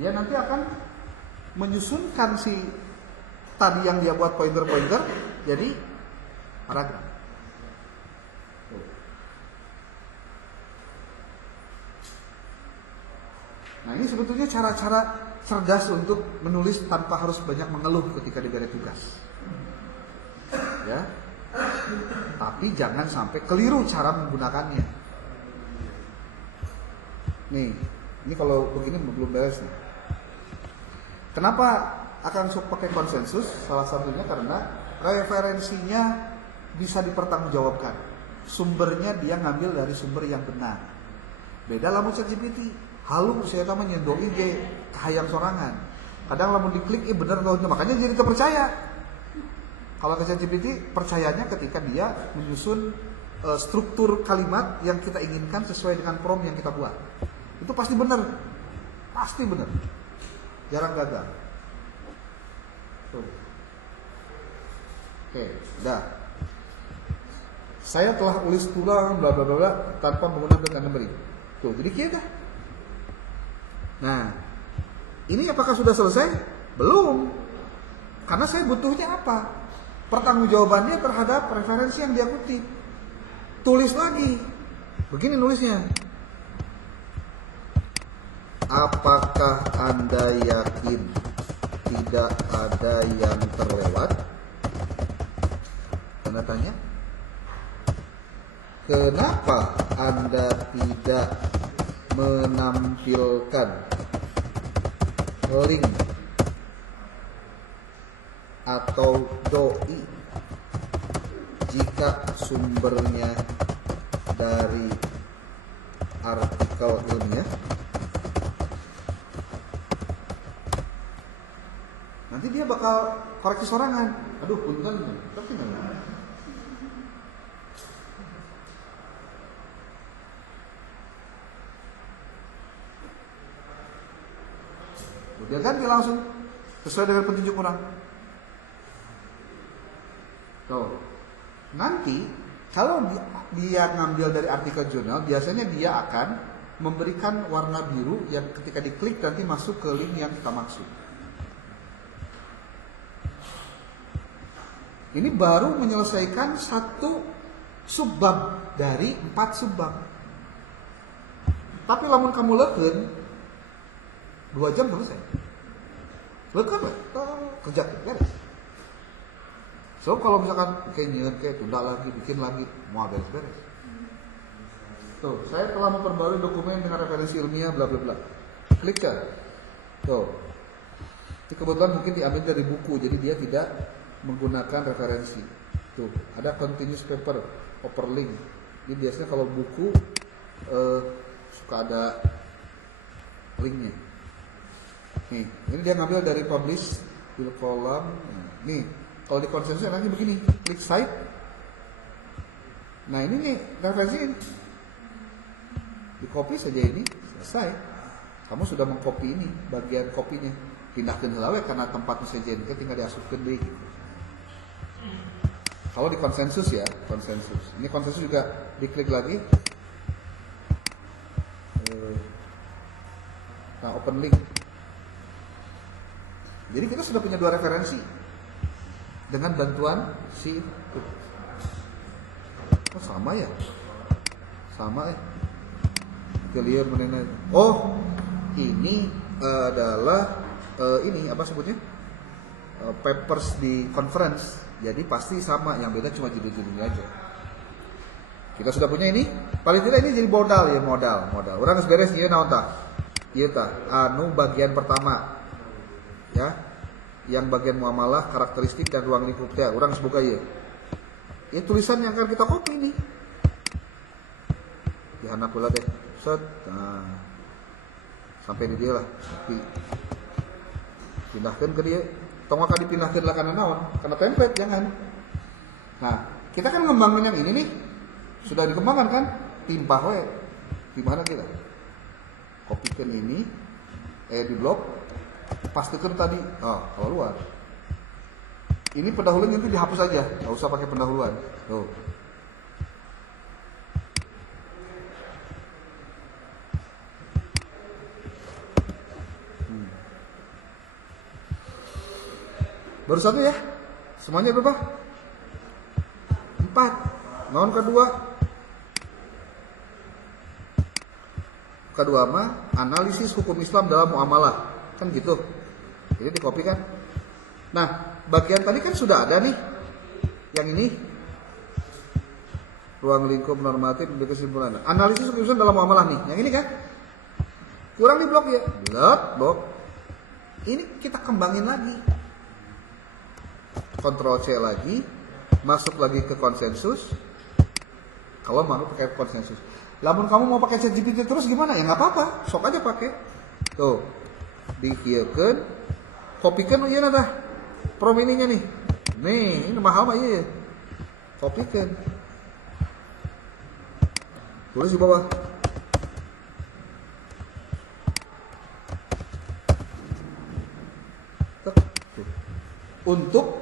Dia nanti akan menyusunkan si tadi yang dia buat pointer-pointer jadi paragraf. Nah, ini sebetulnya cara-cara cerdas untuk menulis tanpa harus banyak mengeluh ketika diberi tugas. Ya. Tapi jangan sampai keliru cara menggunakannya. Nih, ini kalau begini belum beres nih. Kenapa akan pakai konsensus? Salah satunya karena referensinya bisa dipertanggungjawabkan. Sumbernya dia ngambil dari sumber yang benar. Beda lamun ChatGPT. Halu saya tahu nyendoi ge kahayang sorangan. Kadang lamun diklik bener tau, makanya jadi terpercaya. Kalau ke ChatGPT percayanya ketika dia menyusun struktur kalimat yang kita inginkan sesuai dengan prompt yang kita buat. Itu pasti benar. Pasti benar. Jarang gagal. Tuh. Oke, udah. Saya telah tulis ulang bla bla bla tanpa menggunakan bullet and numbering. Tuh, jadi kieu dah. Nah, ini apakah sudah selesai? Belum. Karena saya butuhnya apa? Pertanggungjawabannya terhadap referensi yang dia kutip. Tulis lagi. Begini nulisnya. Apakah Anda yakin tidak ada yang terlewat? Tanda tanya. Kenapa Anda tidak menampilkan link atau doi jika sumbernya dari artikel ilmiah? Nanti dia bakal koreksi sorangan. Aduh, punten, tapi gimana? Dia ganti langsung sesuai dengan petunjuk orang. Tuh. Nanti kalau dia ngambil dari artikel jurnal, biasanya dia akan memberikan warna biru yang ketika diklik nanti masuk ke link yang kita maksud. Ini baru menyelesaikan satu subbab dari 4 subbab. Tapi lamun kamu leukeun 2 jam selesai. Leukeun we, kerja beres. So kalau misalkan kayak nyeut kayak tunda lagi, bikin lagi, mau beres-beres. Tuh, saya telah memperbarui dokumen dengan referensi ilmiah bla bla bla. Klik ya. Tuh. Ini kebetulan mungkin diambil dari buku, jadi dia tidak menggunakan referensi. Tuh, ada continuous paper, hyperlink. Ini biasanya kalau buku suka ada linknya. Nih, ini dia ngambil dari publish, fill column. Nih, kalau di konsensus nanti begini, klik site. Nah ini nih referensi ini. Di copy saja ini, selesai. Kamu sudah mengcopy ini, bagian kopinya. Pindahkan helawe karena tempatnya saja ini, tinggal diasupkan deh. Gitu. Kalau di konsensus ya, konsensus. Ini konsensus juga diklik lagi. open link. Jadi kita sudah punya 2 referensi dengan bantuan si sama ya, sama ya. Clear mengenai. Oh, ini adalah ini apa sebutnya? Papers di conference. Jadi pasti sama, yang beda cuma judul-judulnya aja. Kita sudah punya ini, paling tidak ini jadi modal ya, modal. Orang harus beres ieu naon tah? Ieu tah anu bagian pertama. Ya. Yang bagian muamalah, karakteristik dan ruang lingkup teh. Urang geus buka ieu. Ini tulisan yang akan kita copy nih. Dihana pula deh. Set. Nah. Sampai di dia lah. Tapi pindahkan ke dia. Tong akan dipindahkan lah karena naon? Karena template jangan. Nah, kita kan ngembangin yang ini nih. Sudah dikembangkan kan? Timpah we. Di mana kita? Kopikan ini di blok, pastikan tadi. Oh, keluar. Ini pendahuluan itu dihapus aja, nggak usah pakai pendahuluan. Tuh. Baru 1 ya? Semuanya berapa? 4. Naon kedua? Kedua mah analisis hukum Islam dalam muamalah. Kan gitu. Jadi dikopi kan? Nah, bagian tadi kan sudah ada nih. Yang ini ruang lingkup normatif kesimpulan. Analisis hukum Islam dalam muamalah nih. Yang ini kan? Kurang di blok ya? Blok. Ini kita kembangin lagi. Ctrl C lagi, masuk lagi ke konsensus. Kalau mau pakai konsensus. Lamun kamu mau pakai ChatGPT terus gimana? Ya nggak apa-apa, sok aja pakai. Tuh, dikieukeun, kopikeun ieu dah. Prom ininya nih. Nih, ini mahal mah ieu. Kopikeun. Tulis di bawah. Tuh. Untuk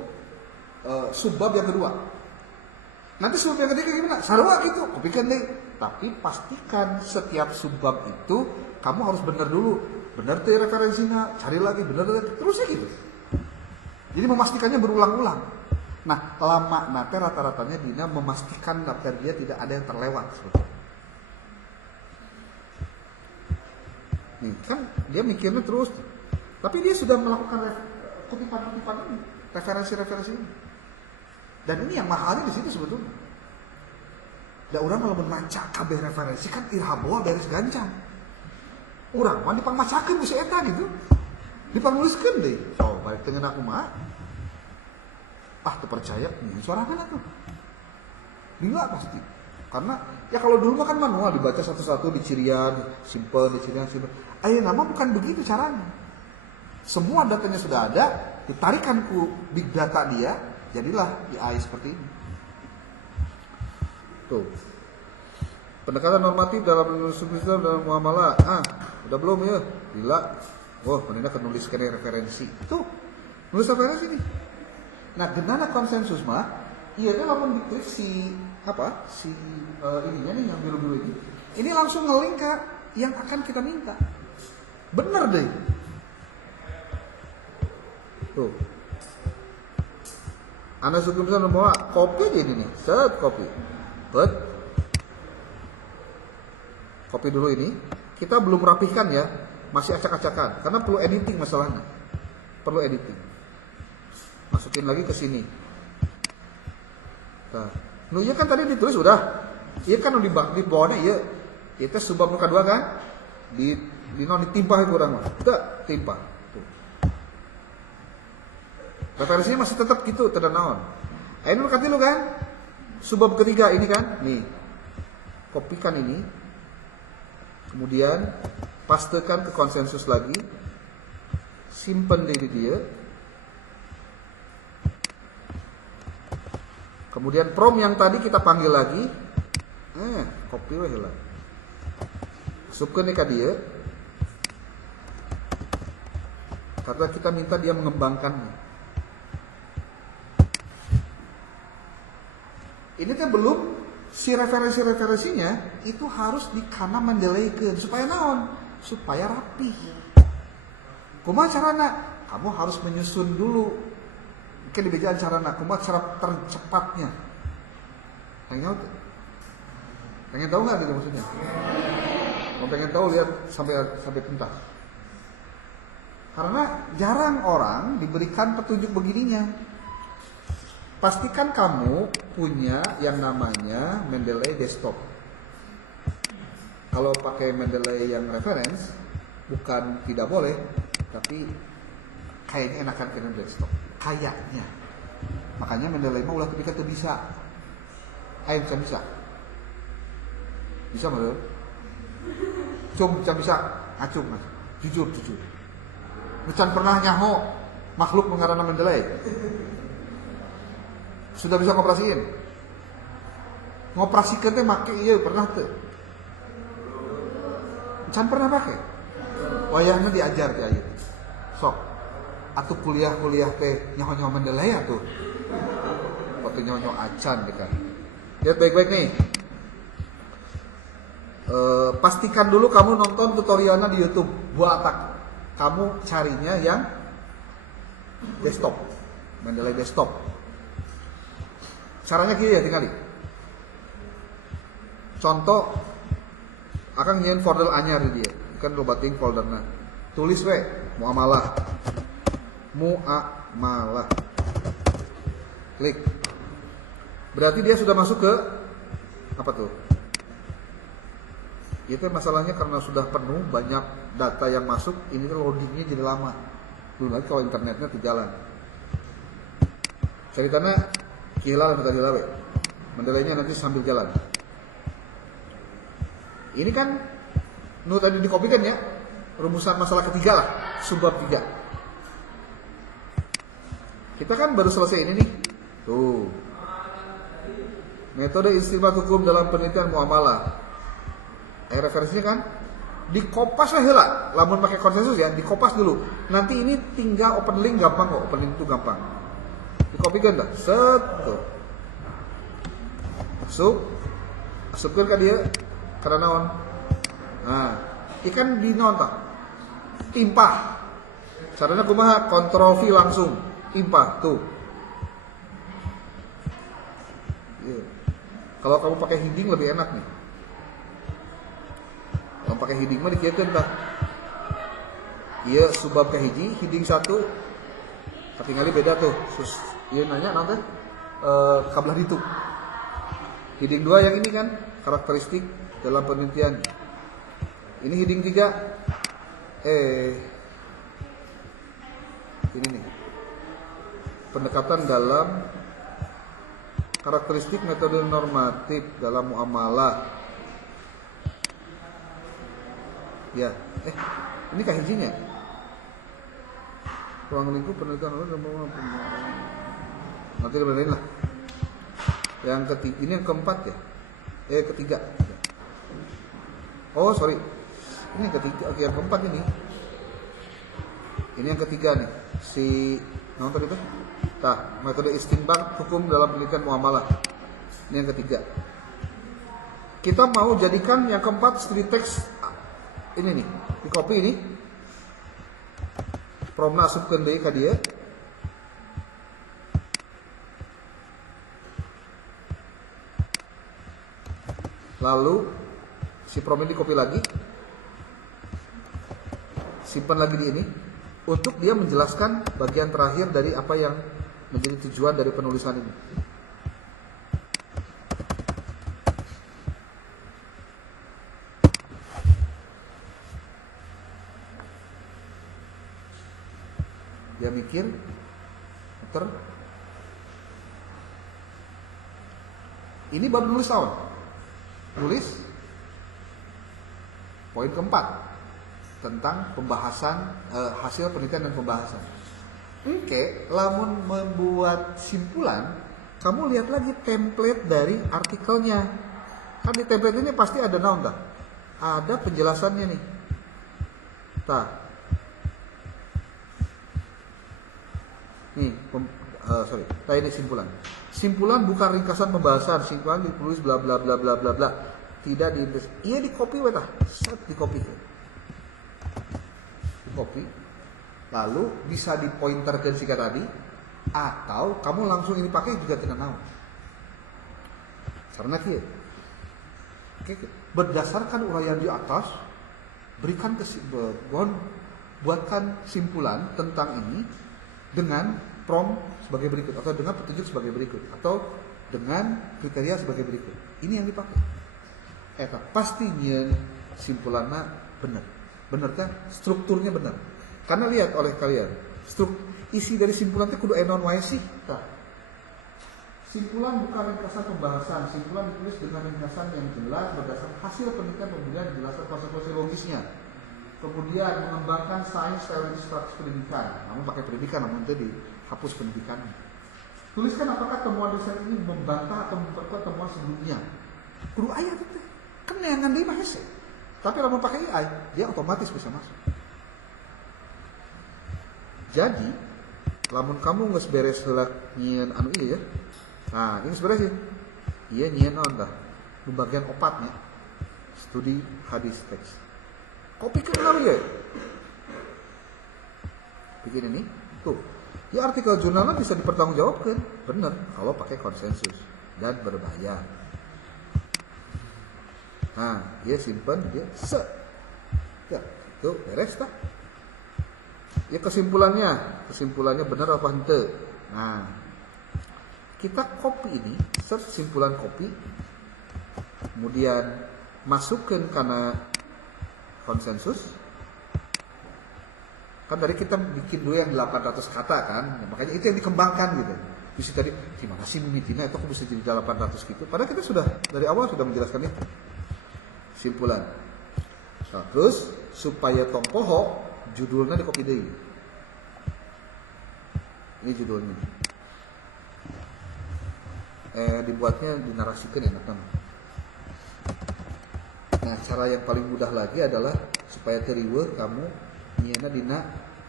subbab yang kedua. Nanti subbab yang ketiga gimana? Sarua gitu, kopikeun deh. Tapi pastikan setiap subbab itu kamu harus benar dulu. Benar tuh referensinya, cari lagi, benar terusnya gitu. Jadi memastikannya berulang-ulang. Nah, lama nanti rata-ratanya Dina memastikan daftar dia tidak ada yang terlewat sebetulnya. Nih, kan dia mikirnya terus. Tapi dia sudah melakukan kutipan-kutipan ini, referensi-referensi ini. Dan ini yang mahalnya di situ sebetulnya. Da urang kalau membaca kabeh referensi kan irhaboa beres gancang. Urang mah dipangmacakeun geus eta gitu. Dipangnuliskeun deui. Oh, balik teu ngeuna kumaha. Ah, teu percaya nih suarana tuh. Bila pasti. Karena ya kalau dulu mah kan manual dibaca satu-satu dicirian, simpen, dicirian, simpen. Ayeuna mah bukan begitu caranya. Semua datanya sudah ada, ditarikan ku big data dia, jadilah AI seperti ini. Tuh. Pendekatan normatif dalam Islam dalam muamalah. Udah belum ya? Gila. Wah, menina kan nulis kene referensi. Tuh. Nulis referensi nih. Nah, genana konsensus mah ieu teh lamun diklik si apa? Si ininya nih yang biru-biru ini. Ini langsung nge-link ke yang akan kita minta. Bener deh. Tuh. Anda suka misalnya mau copy aja ini nih. Set copy. But copy dulu ini. Kita belum rapihkan ya, masih acak-acakan karena perlu editing masalahnya. Perlu editing. Masukin lagi ke sini. Nah, nu iya kan tadi ditulis udah. Iya kan di bawahnya iya. Itu subbab nu kedua kan? Di non ditimpah kurang mah. Teu timpah. Tuh. Referensinya masih tetap gitu, tidak naon. Ayo nu katilu kan? Subbab ketiga ini kan, nih, kopikan ini, kemudian pastekan ke konsensus lagi, simpen di dia, kemudian prom yang tadi kita panggil lagi, copy weh lah, subkan ke dia, karena kita minta dia mengembangkannya. Ini kan belum si referensi-referensinya itu harus dikana mendelaikan supaya naon? Supaya rapi. Kumaha carana? Kamu harus menyusun dulu. Mungkin dibejaan carana, kumaha cara tercepatnya. Pengen tahu nggak gitu maksudnya? Mau pengen tahu, lihat sampai tuntas. Karena jarang orang diberikan petunjuk begininya. Pastikan kamu punya yang namanya Mendeley desktop. Kalau pakai Mendeley yang reference, bukan tidak boleh, tapi kayaknya enakan kena desktop. Kayaknya. Makanya Mendeley mah ulah ketika itu bisa. Ayo bisa. Bisa malu. Cum bisa. Acung mas. Jujur. Bukan pernah nyaho makhluk mengarana Mendeley. Sudah bisa ngoperasiin. Ngoperasikeun teh make ieu pernah teu? Can pernah pakai. Wayahna diajar ti aya. Sok. Atuh kuliah teh nyaho-nyaho Mendeley atuh. Waktu nyaho-nyaho acan teh kan. Lihat baik-baik nih. Pastikan dulu kamu nonton tutorialnya di YouTube. Buat atak. Kamu carinya yang desktop. Mendeley desktop. Caranya gini ya, tinggali. Contoh, akan nyian folder anyar di dia. Kan lo bating foldernya. Tulis we, muamalah. Klik. Berarti dia sudah masuk ke apa tuh? Itu masalahnya karena sudah penuh banyak data yang masuk, ini tuh loadingnya jadi lama. Belum lagi kalau internetnya jalan. Ceritanya Kila tadi lawe. Mendeleynya nanti sambil jalan. Ini kan tadi dikopikan ya. Rumusan masalah ketiga lah, subbab 3. Kita kan baru selesai ini nih. Tuh. Metode istinbat hukum dalam penelitian muamalah. Referensinya kan dikopas lah heula. Lamun pakai konsensus ya, dikopas dulu. Nanti ini tinggal open link gampang kok. Open link itu gampang. Dikopikan dah, set tuh. Masukkan ke dia karena naon. Nah, ikan di naon tah? Timpah. Caranya kumaha? Ctrl V langsung timpah tuh. Yeah. Kalau kamu pakai heading lebih enak nih. Kalau pakai heading mah dikieukeun tah. Iya subbab ka hiji, heading 1. Tinggali beda tuh. Iya nanya nanti kabelah ditu. Heading 2 yang ini kan karakteristik dalam penelitian. Ini heading 3. Ini nih. Pendekatan dalam karakteristik metode normatif dalam muamalah. Ya, ini kah hijinya? Ruang lingkup penelitian nanti dibenerin lah. Yang ketiga, ini yang keempat ya? Ketiga. Oh sorry, ini yang ketiga, yang keempat ini. Ini yang ketiga nih, si nonton itu. Tah, metode istinbat hukum dalam penelitian muamalah. Ini yang ketiga. Kita mau jadikan yang keempat studi teks ini nih, di copy ini. Promna asupkeun deui ka dieu. Lalu si prom ini di copy lagi. Simpan lagi di ini untuk dia menjelaskan bagian terakhir dari apa yang menjadi tujuan dari penulisan ini. Dia mikir, muter. Ini baru nulis tahun. Nulis poin keempat tentang pembahasan hasil penelitian dan pembahasan. Oke, lamun membuat simpulan, kamu lihat lagi template dari artikelnya. Kan di template ini pasti ada naon tah? Ada penjelasannya nih. Tah. Nih, ini simpulan. Simpulan bukan ringkasan pembahasan, simpulan ditulis bla bla bla bla bla bla. Tidak di iya di copy we tah. Set di copy. Di copy. lalu bisa dipointerkan sika tadi, atau kamu langsung ini pakai juga tidak tahu. Karena kia, berdasarkan uraian di atas, buatkan simpulan tentang ini dengan prompt sebagai berikut, atau dengan petunjuk sebagai berikut, atau dengan kriteria sebagai berikut. Ini yang dipakai. Pastinya simpulannya benar. Benar kan? Strukturnya benar. Karena lihat oleh kalian, isi dari simpulan itu kudu enon wae sih. Simpulan bukan ringkasan pembahasan. Simpulan ditulis dengan ringkasan yang jelas berdasarkan hasil penelitian, kemudian dijelaskan konsekuensi logisnya. Kemudian mengembangkan sains teoritis praktis pendidikan. Namun pakai pendidikan, namun itu dihapus pendidikan. Tuliskan apakah temuan dosen ini membantah atau memperkuat temuan sebelumnya. Kudu ayat itu. Kan neangan dia mah hese. Tapi kalau mau pakai AI, dia otomatis bisa masuk. Jadi, lamun kamu nges beres helak nyieun anu ieu ya. Nah, ini beresin. Iya nyieun naon tah? Nu bagian opatnya. Studi hadis teks. Kopikeun naon ya? Bikin ini. Tuh. Ya artikel jurnalnya bisa dipertanggungjawabkan. Bener kalau pakai konsensus dan berbayar. Nah, dia simpan, dia set. Ya, itu beres tak? Ya kesimpulannya benar apa ente? Nah, kita copy ini, search simpulan copy, kemudian masukkan karena konsensus. Kan dari kita bikin dulu yang 800 kata kan, makanya itu yang dikembangkan gitu. Bisa tadi gimana sih mimitina itu kok bisa jadi 800 gitu? Padahal kita sudah dari awal sudah menjelaskan itu. Simpulan. Nah, terus supaya tong poho judulnya di copy deui. Ini judulnya. Dibuatnya dinarasikan enak nama. Nah, cara yang paling mudah lagi adalah supaya teriwe kamu nyieuna dina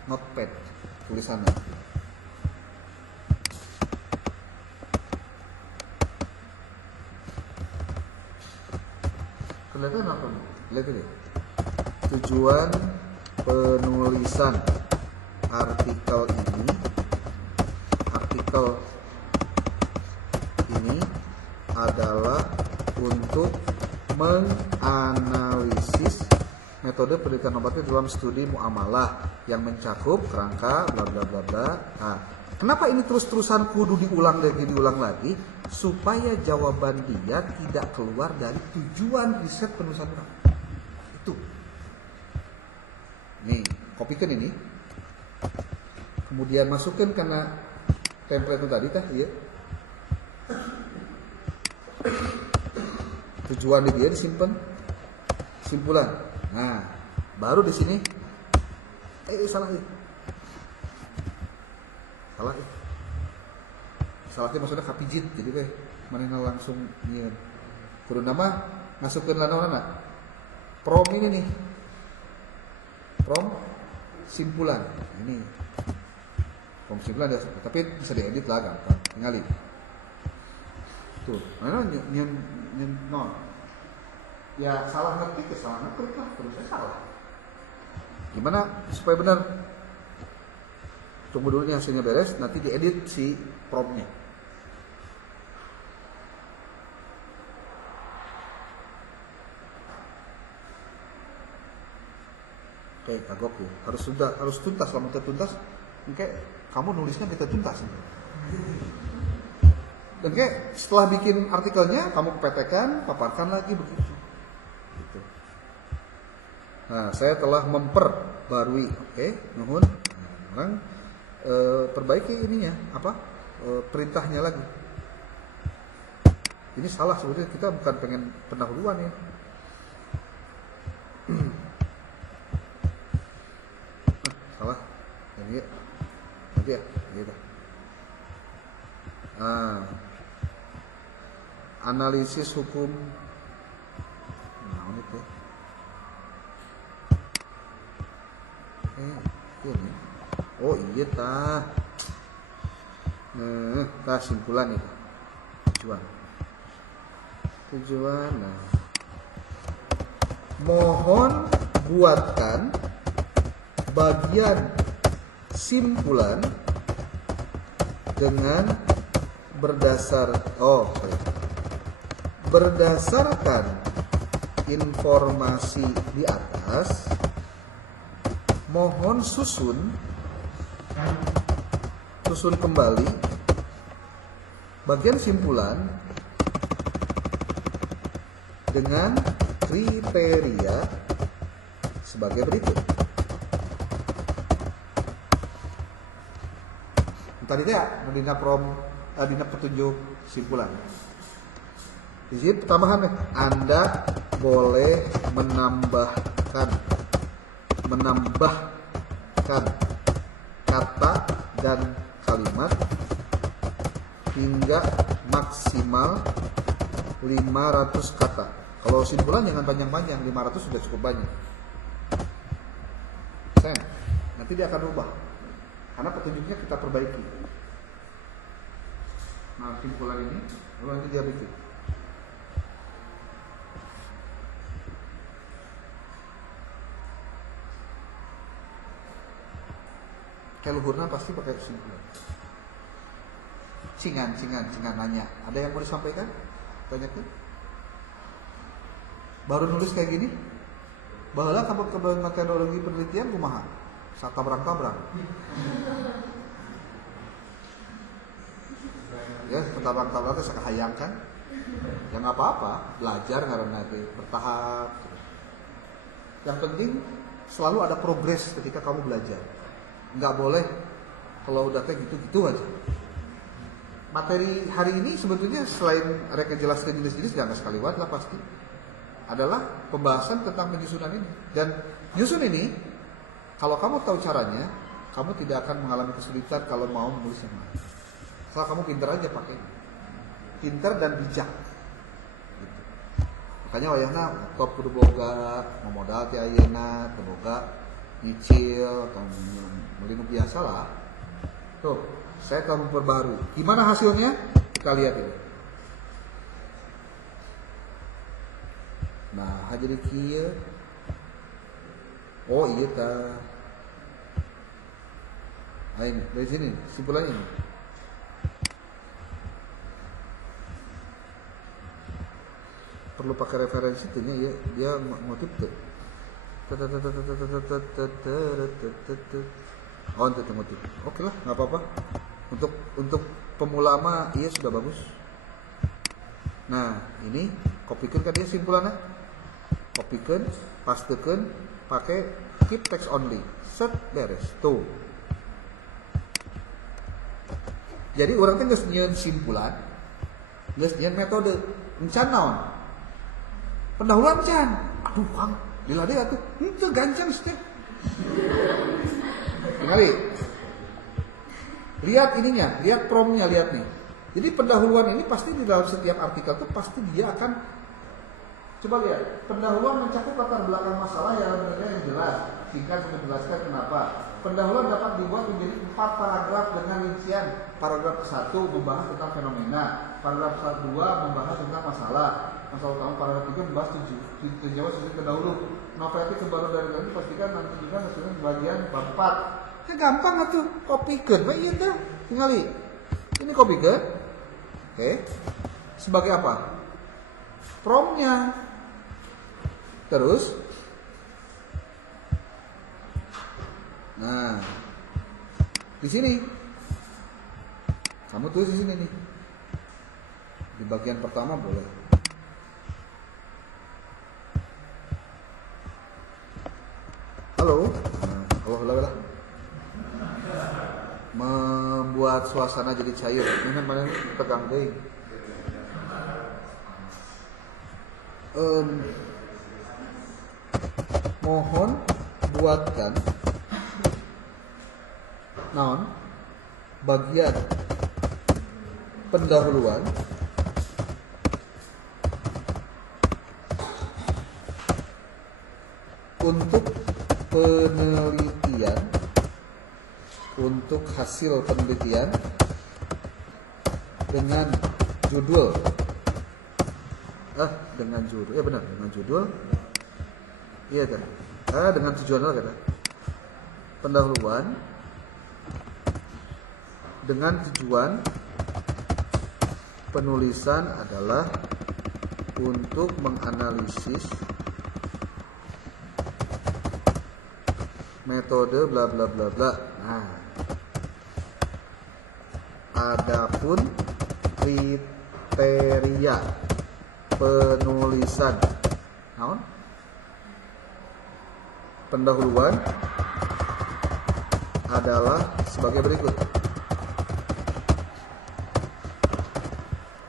notepad tulisanna. Kelihatan apa nih? Lihat ini. Tujuan penulisan artikel ini adalah untuk menganalisis metode penelitian obatnya dalam studi muamalah yang mencakup kerangka bla bla bla bla. Nah, kenapa ini terus-terusan kudu diulang lagi supaya jawaban dia tidak keluar dari tujuan riset penulisan orang. Itu. Nih, kopikan ini. Kemudian masukkan karena template itu tadi tah, iya. Tujuan dia disimpan. Simpulan. Nah, baru di sini salah. Salahnya maksudnya kapijit, jadi teh manehna langsung nyieun. Kudu nama masukkeun lana prom ini nih. Prom simpulan. Ini. Prom simpulan tapi bisa diedit lah gampang. Tinggalin. Tuh, mana nyieun non. Ya salah ngetik lah, terus saya salah. Gimana supaya benar? Tunggu dulu nih hasilnya beres, nanti diedit si promnya. Oke, kagok ya. Harus tuntas. Kalau tertuntas, kayak kamu nulisnya kita tuntas. Dan kayak setelah bikin artikelnya, kamu petekan, paparkan lagi begitu. Gitu. Nah, saya telah memperbarui, oke, nuhun. Orang perbaiki ininya, perintahnya lagi. Ini salah sebetulnya, kita bukan pengen pendahuluan ya. Salah. Nanti ya, gitu. Analisis hukum. Nah, itu. Ini. Oh iya tah. Tah simpulan itu. Tujuan. Nah. Mohon buatkan bagian simpulan dengan berdasarkan informasi di atas, mohon susun kembali bagian simpulan dengan kriteria sebagai berikut. Tadi ya, dina petunjuk simpulan. Di sini pertambahan, Anda boleh menambahkan kata dan kalimat hingga maksimal 500 kata. Kalau simpulan jangan panjang-panjang, 500 sudah cukup banyak. Nanti dia akan rubah karena petunjuknya kita perbaiki. Nah, simpulan ini lalu nanti dia bikin. Kayak luhurna pasti pakai simpulan. Cingan nanya. Ada yang mau disampaikan? Tanyakan. Baru nulis kayak gini? Baheula ke metodologi penelitian kumaha? Satabrak-tabrak. Ya, tabrak-tabrak itu sakahayang kan? Ya nggak apa-apa, belajar karena bertahap. Yang penting selalu ada progres ketika kamu belajar. Nggak boleh kalau udah kayak gitu-gitu aja. Materi hari ini sebetulnya selain mereka jelaskan jenis-jenis, jangan sekali watt lah pasti, adalah pembahasan tentang penyusunan ini. Dan nyusun ini, kalau kamu tahu caranya, kamu tidak akan mengalami kesulitan kalau mau menulis yang lain. Kalau kamu pintar aja pakai, pintar dan bijak. Gitu. Makanya wayahna top kudu boga, modal ti ayeuna, teu boga nyicil atau melinu biasa lah. Tuh, saya akan memperbarui. Gimana hasilnya? Kita lihat ini. Nah, jadi kieu. Oh iya ta. Nah, ini dari sini simpulannya ini. Perlu pakai referensi tuh ya, dia motif tuh. Oh, itu motif. Oke lah, nggak apa-apa. Untuk pemula mah iya sudah bagus. Nah, ini kopikeun ka dia simpulannya. Kopikeun, pastekeun, pakai keep text only. Set beres. Tuh. Jadi orang teh geus nyieun simpulan, geus nyieun metode. Encan naon? Pendahuluan can. Aduh, Kang, dilade atuh. Henteu gancang teh. Kembali. Lihat ininya, lihat promnya, lihat nih. Jadi pendahuluan ini pasti di dalam setiap artikel itu pasti dia akan, coba lihat, pendahuluan mencakup latar belakang masalah yang jelas, singkat untuk menjelaskan kenapa. Pendahuluan dapat dibuat menjadi 4 paragraf dengan rincian. Paragraf 1 membahas tentang fenomena, paragraf 2 membahas tentang masalah utama, paragraf 3 membahas tujuan sisi terdahulu. Novel itu baru dari tadi pastikan nanti juga hasilnya di bagian bab 4. Ya gampang atuh, kopikeun mah ieu teh. Tingali. Ini kopikeun. Oke. Sebagai apa? Promnya. Terus nah, di sini kamu tulis di sini nih. Di bagian pertama boleh. Halo. Halo lah. Membuat suasana jadi cair. Ini mana tegang deui. Mohon buatkan bagian pendahuluan untuk penelitian, untuk hasil penelitian dengan judul dengan judul, ya benar, dengan judul, iya kan, dengan tujuan apa kata pendahuluan dengan tujuan penulisan adalah untuk menganalisis metode bla bla bla bla. Nah, adapun kriteria penulisan, naon? Pendahuluan adalah sebagai berikut.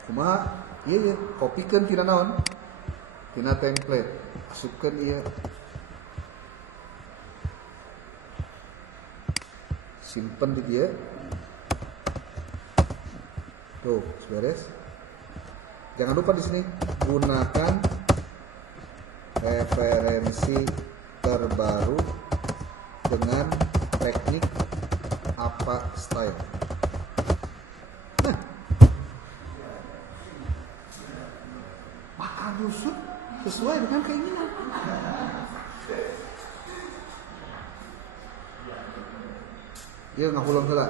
Kumaha? Iya, kopikeun tina naon? Tina template. Masukkeun ieu. Simpen di dia. Tuh, beres. Jangan lupa di sini gunakan referensi terbaru dengan teknik apa style. Nah, bakal busuk sesuai dengan keinginan. Dia ngahulang heula.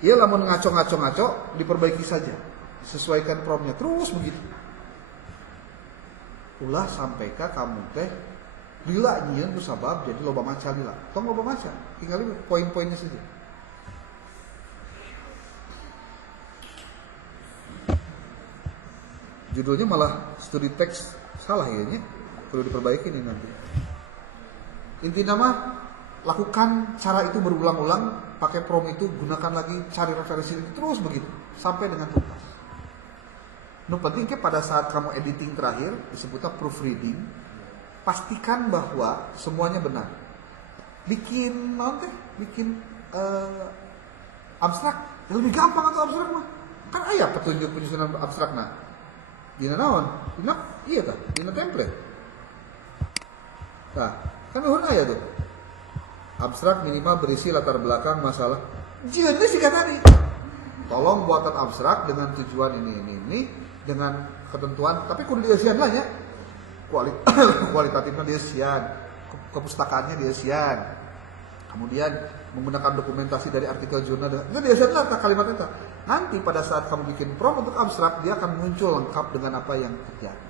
Ia lamun ngaco-ngaco diperbaiki saja, sesuaikan promptnya terus begitu. Ulah sampai kamu teh lila nyieun ku sabab jadi loba maca lila. Tong loba maca, tinggal poin-poinnya saja. Judulnya malah studi teks salah ya nya. Perlu diperbaiki nih nanti. Intinya mah lakukan cara itu berulang-ulang, pakai prompt itu, gunakan lagi, cari referensi terus begitu sampai dengan tuntas. Nu penting ke pada saat kamu editing terakhir disebutnya proofreading, pastikan bahwa semuanya benar. Bikin abstrak, lebih gampang atau abstrak mah. Kan aya petunjuk penyusunan abstrak nah. Dina naon? Iya tah, dina template. Nah, kan nuhun aya tuh. Abstrak minimal berisi latar belakang masalah. Jadi sih tadi. Tolong buatan abstrak dengan tujuan ini dengan ketentuan, tapi kudu dieusian lah ya. Kualitatifnya dieusian, kepustakaannya dieusian. Kemudian menggunakan dokumentasi dari artikel jurnal. Itu dieusian lah kalimat itu. Nanti pada saat kamu bikin prompt untuk abstrak, dia akan muncul lengkap dengan apa yang terjadi.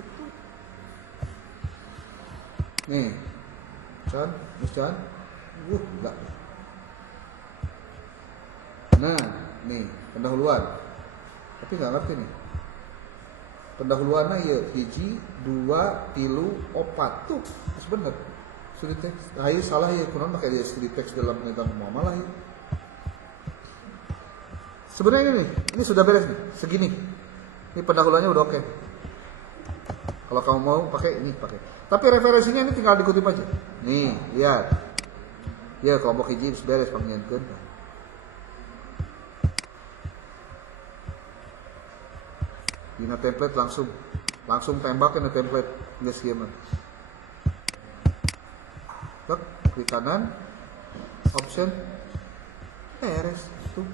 Itu. Nih. Chan, enggak. Nah, nih pendahuluan. Tapi nggak ngerti nih. Pendahuluannya ya hiji, 2, 3, 4 tuh, bener. Studi teks. Nah, ini salah ya, kurang pakai dia studi teks dalam tentang muamalah ya. Sebenarnya ini sudah beres nih, segini. Ini pendahuluannya udah oke. Kalau kamu mau pakai ini pakai. Tapi referensinya ini tinggal dikutip aja. Nih, lihat. Ya, kelompok hiji beres panggilkeun. Dina template langsung tembakin ke template geus kieu mah. Klik kanan, option, beres tuh.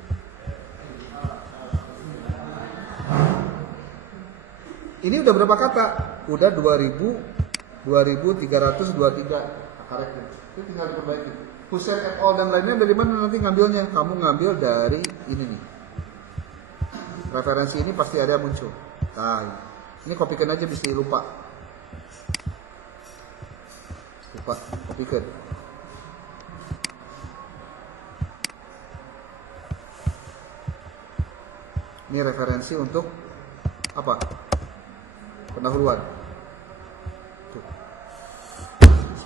Ini udah berapa kata? Udah 2323 karakter. Itu tinggal diperbaiki. Hussein et al dan lainnya dari mana nanti ngambilnya? Kamu ngambil dari ini nih. Referensi ini pasti ada yang muncul. Nah, ini kopikan aja bisa lupa. Kopikan. Ini referensi untuk apa? Pendahuluan. Tuh.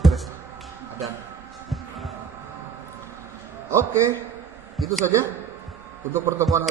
Beres. Ada. Oke, itu saja untuk pertemuan hari ini.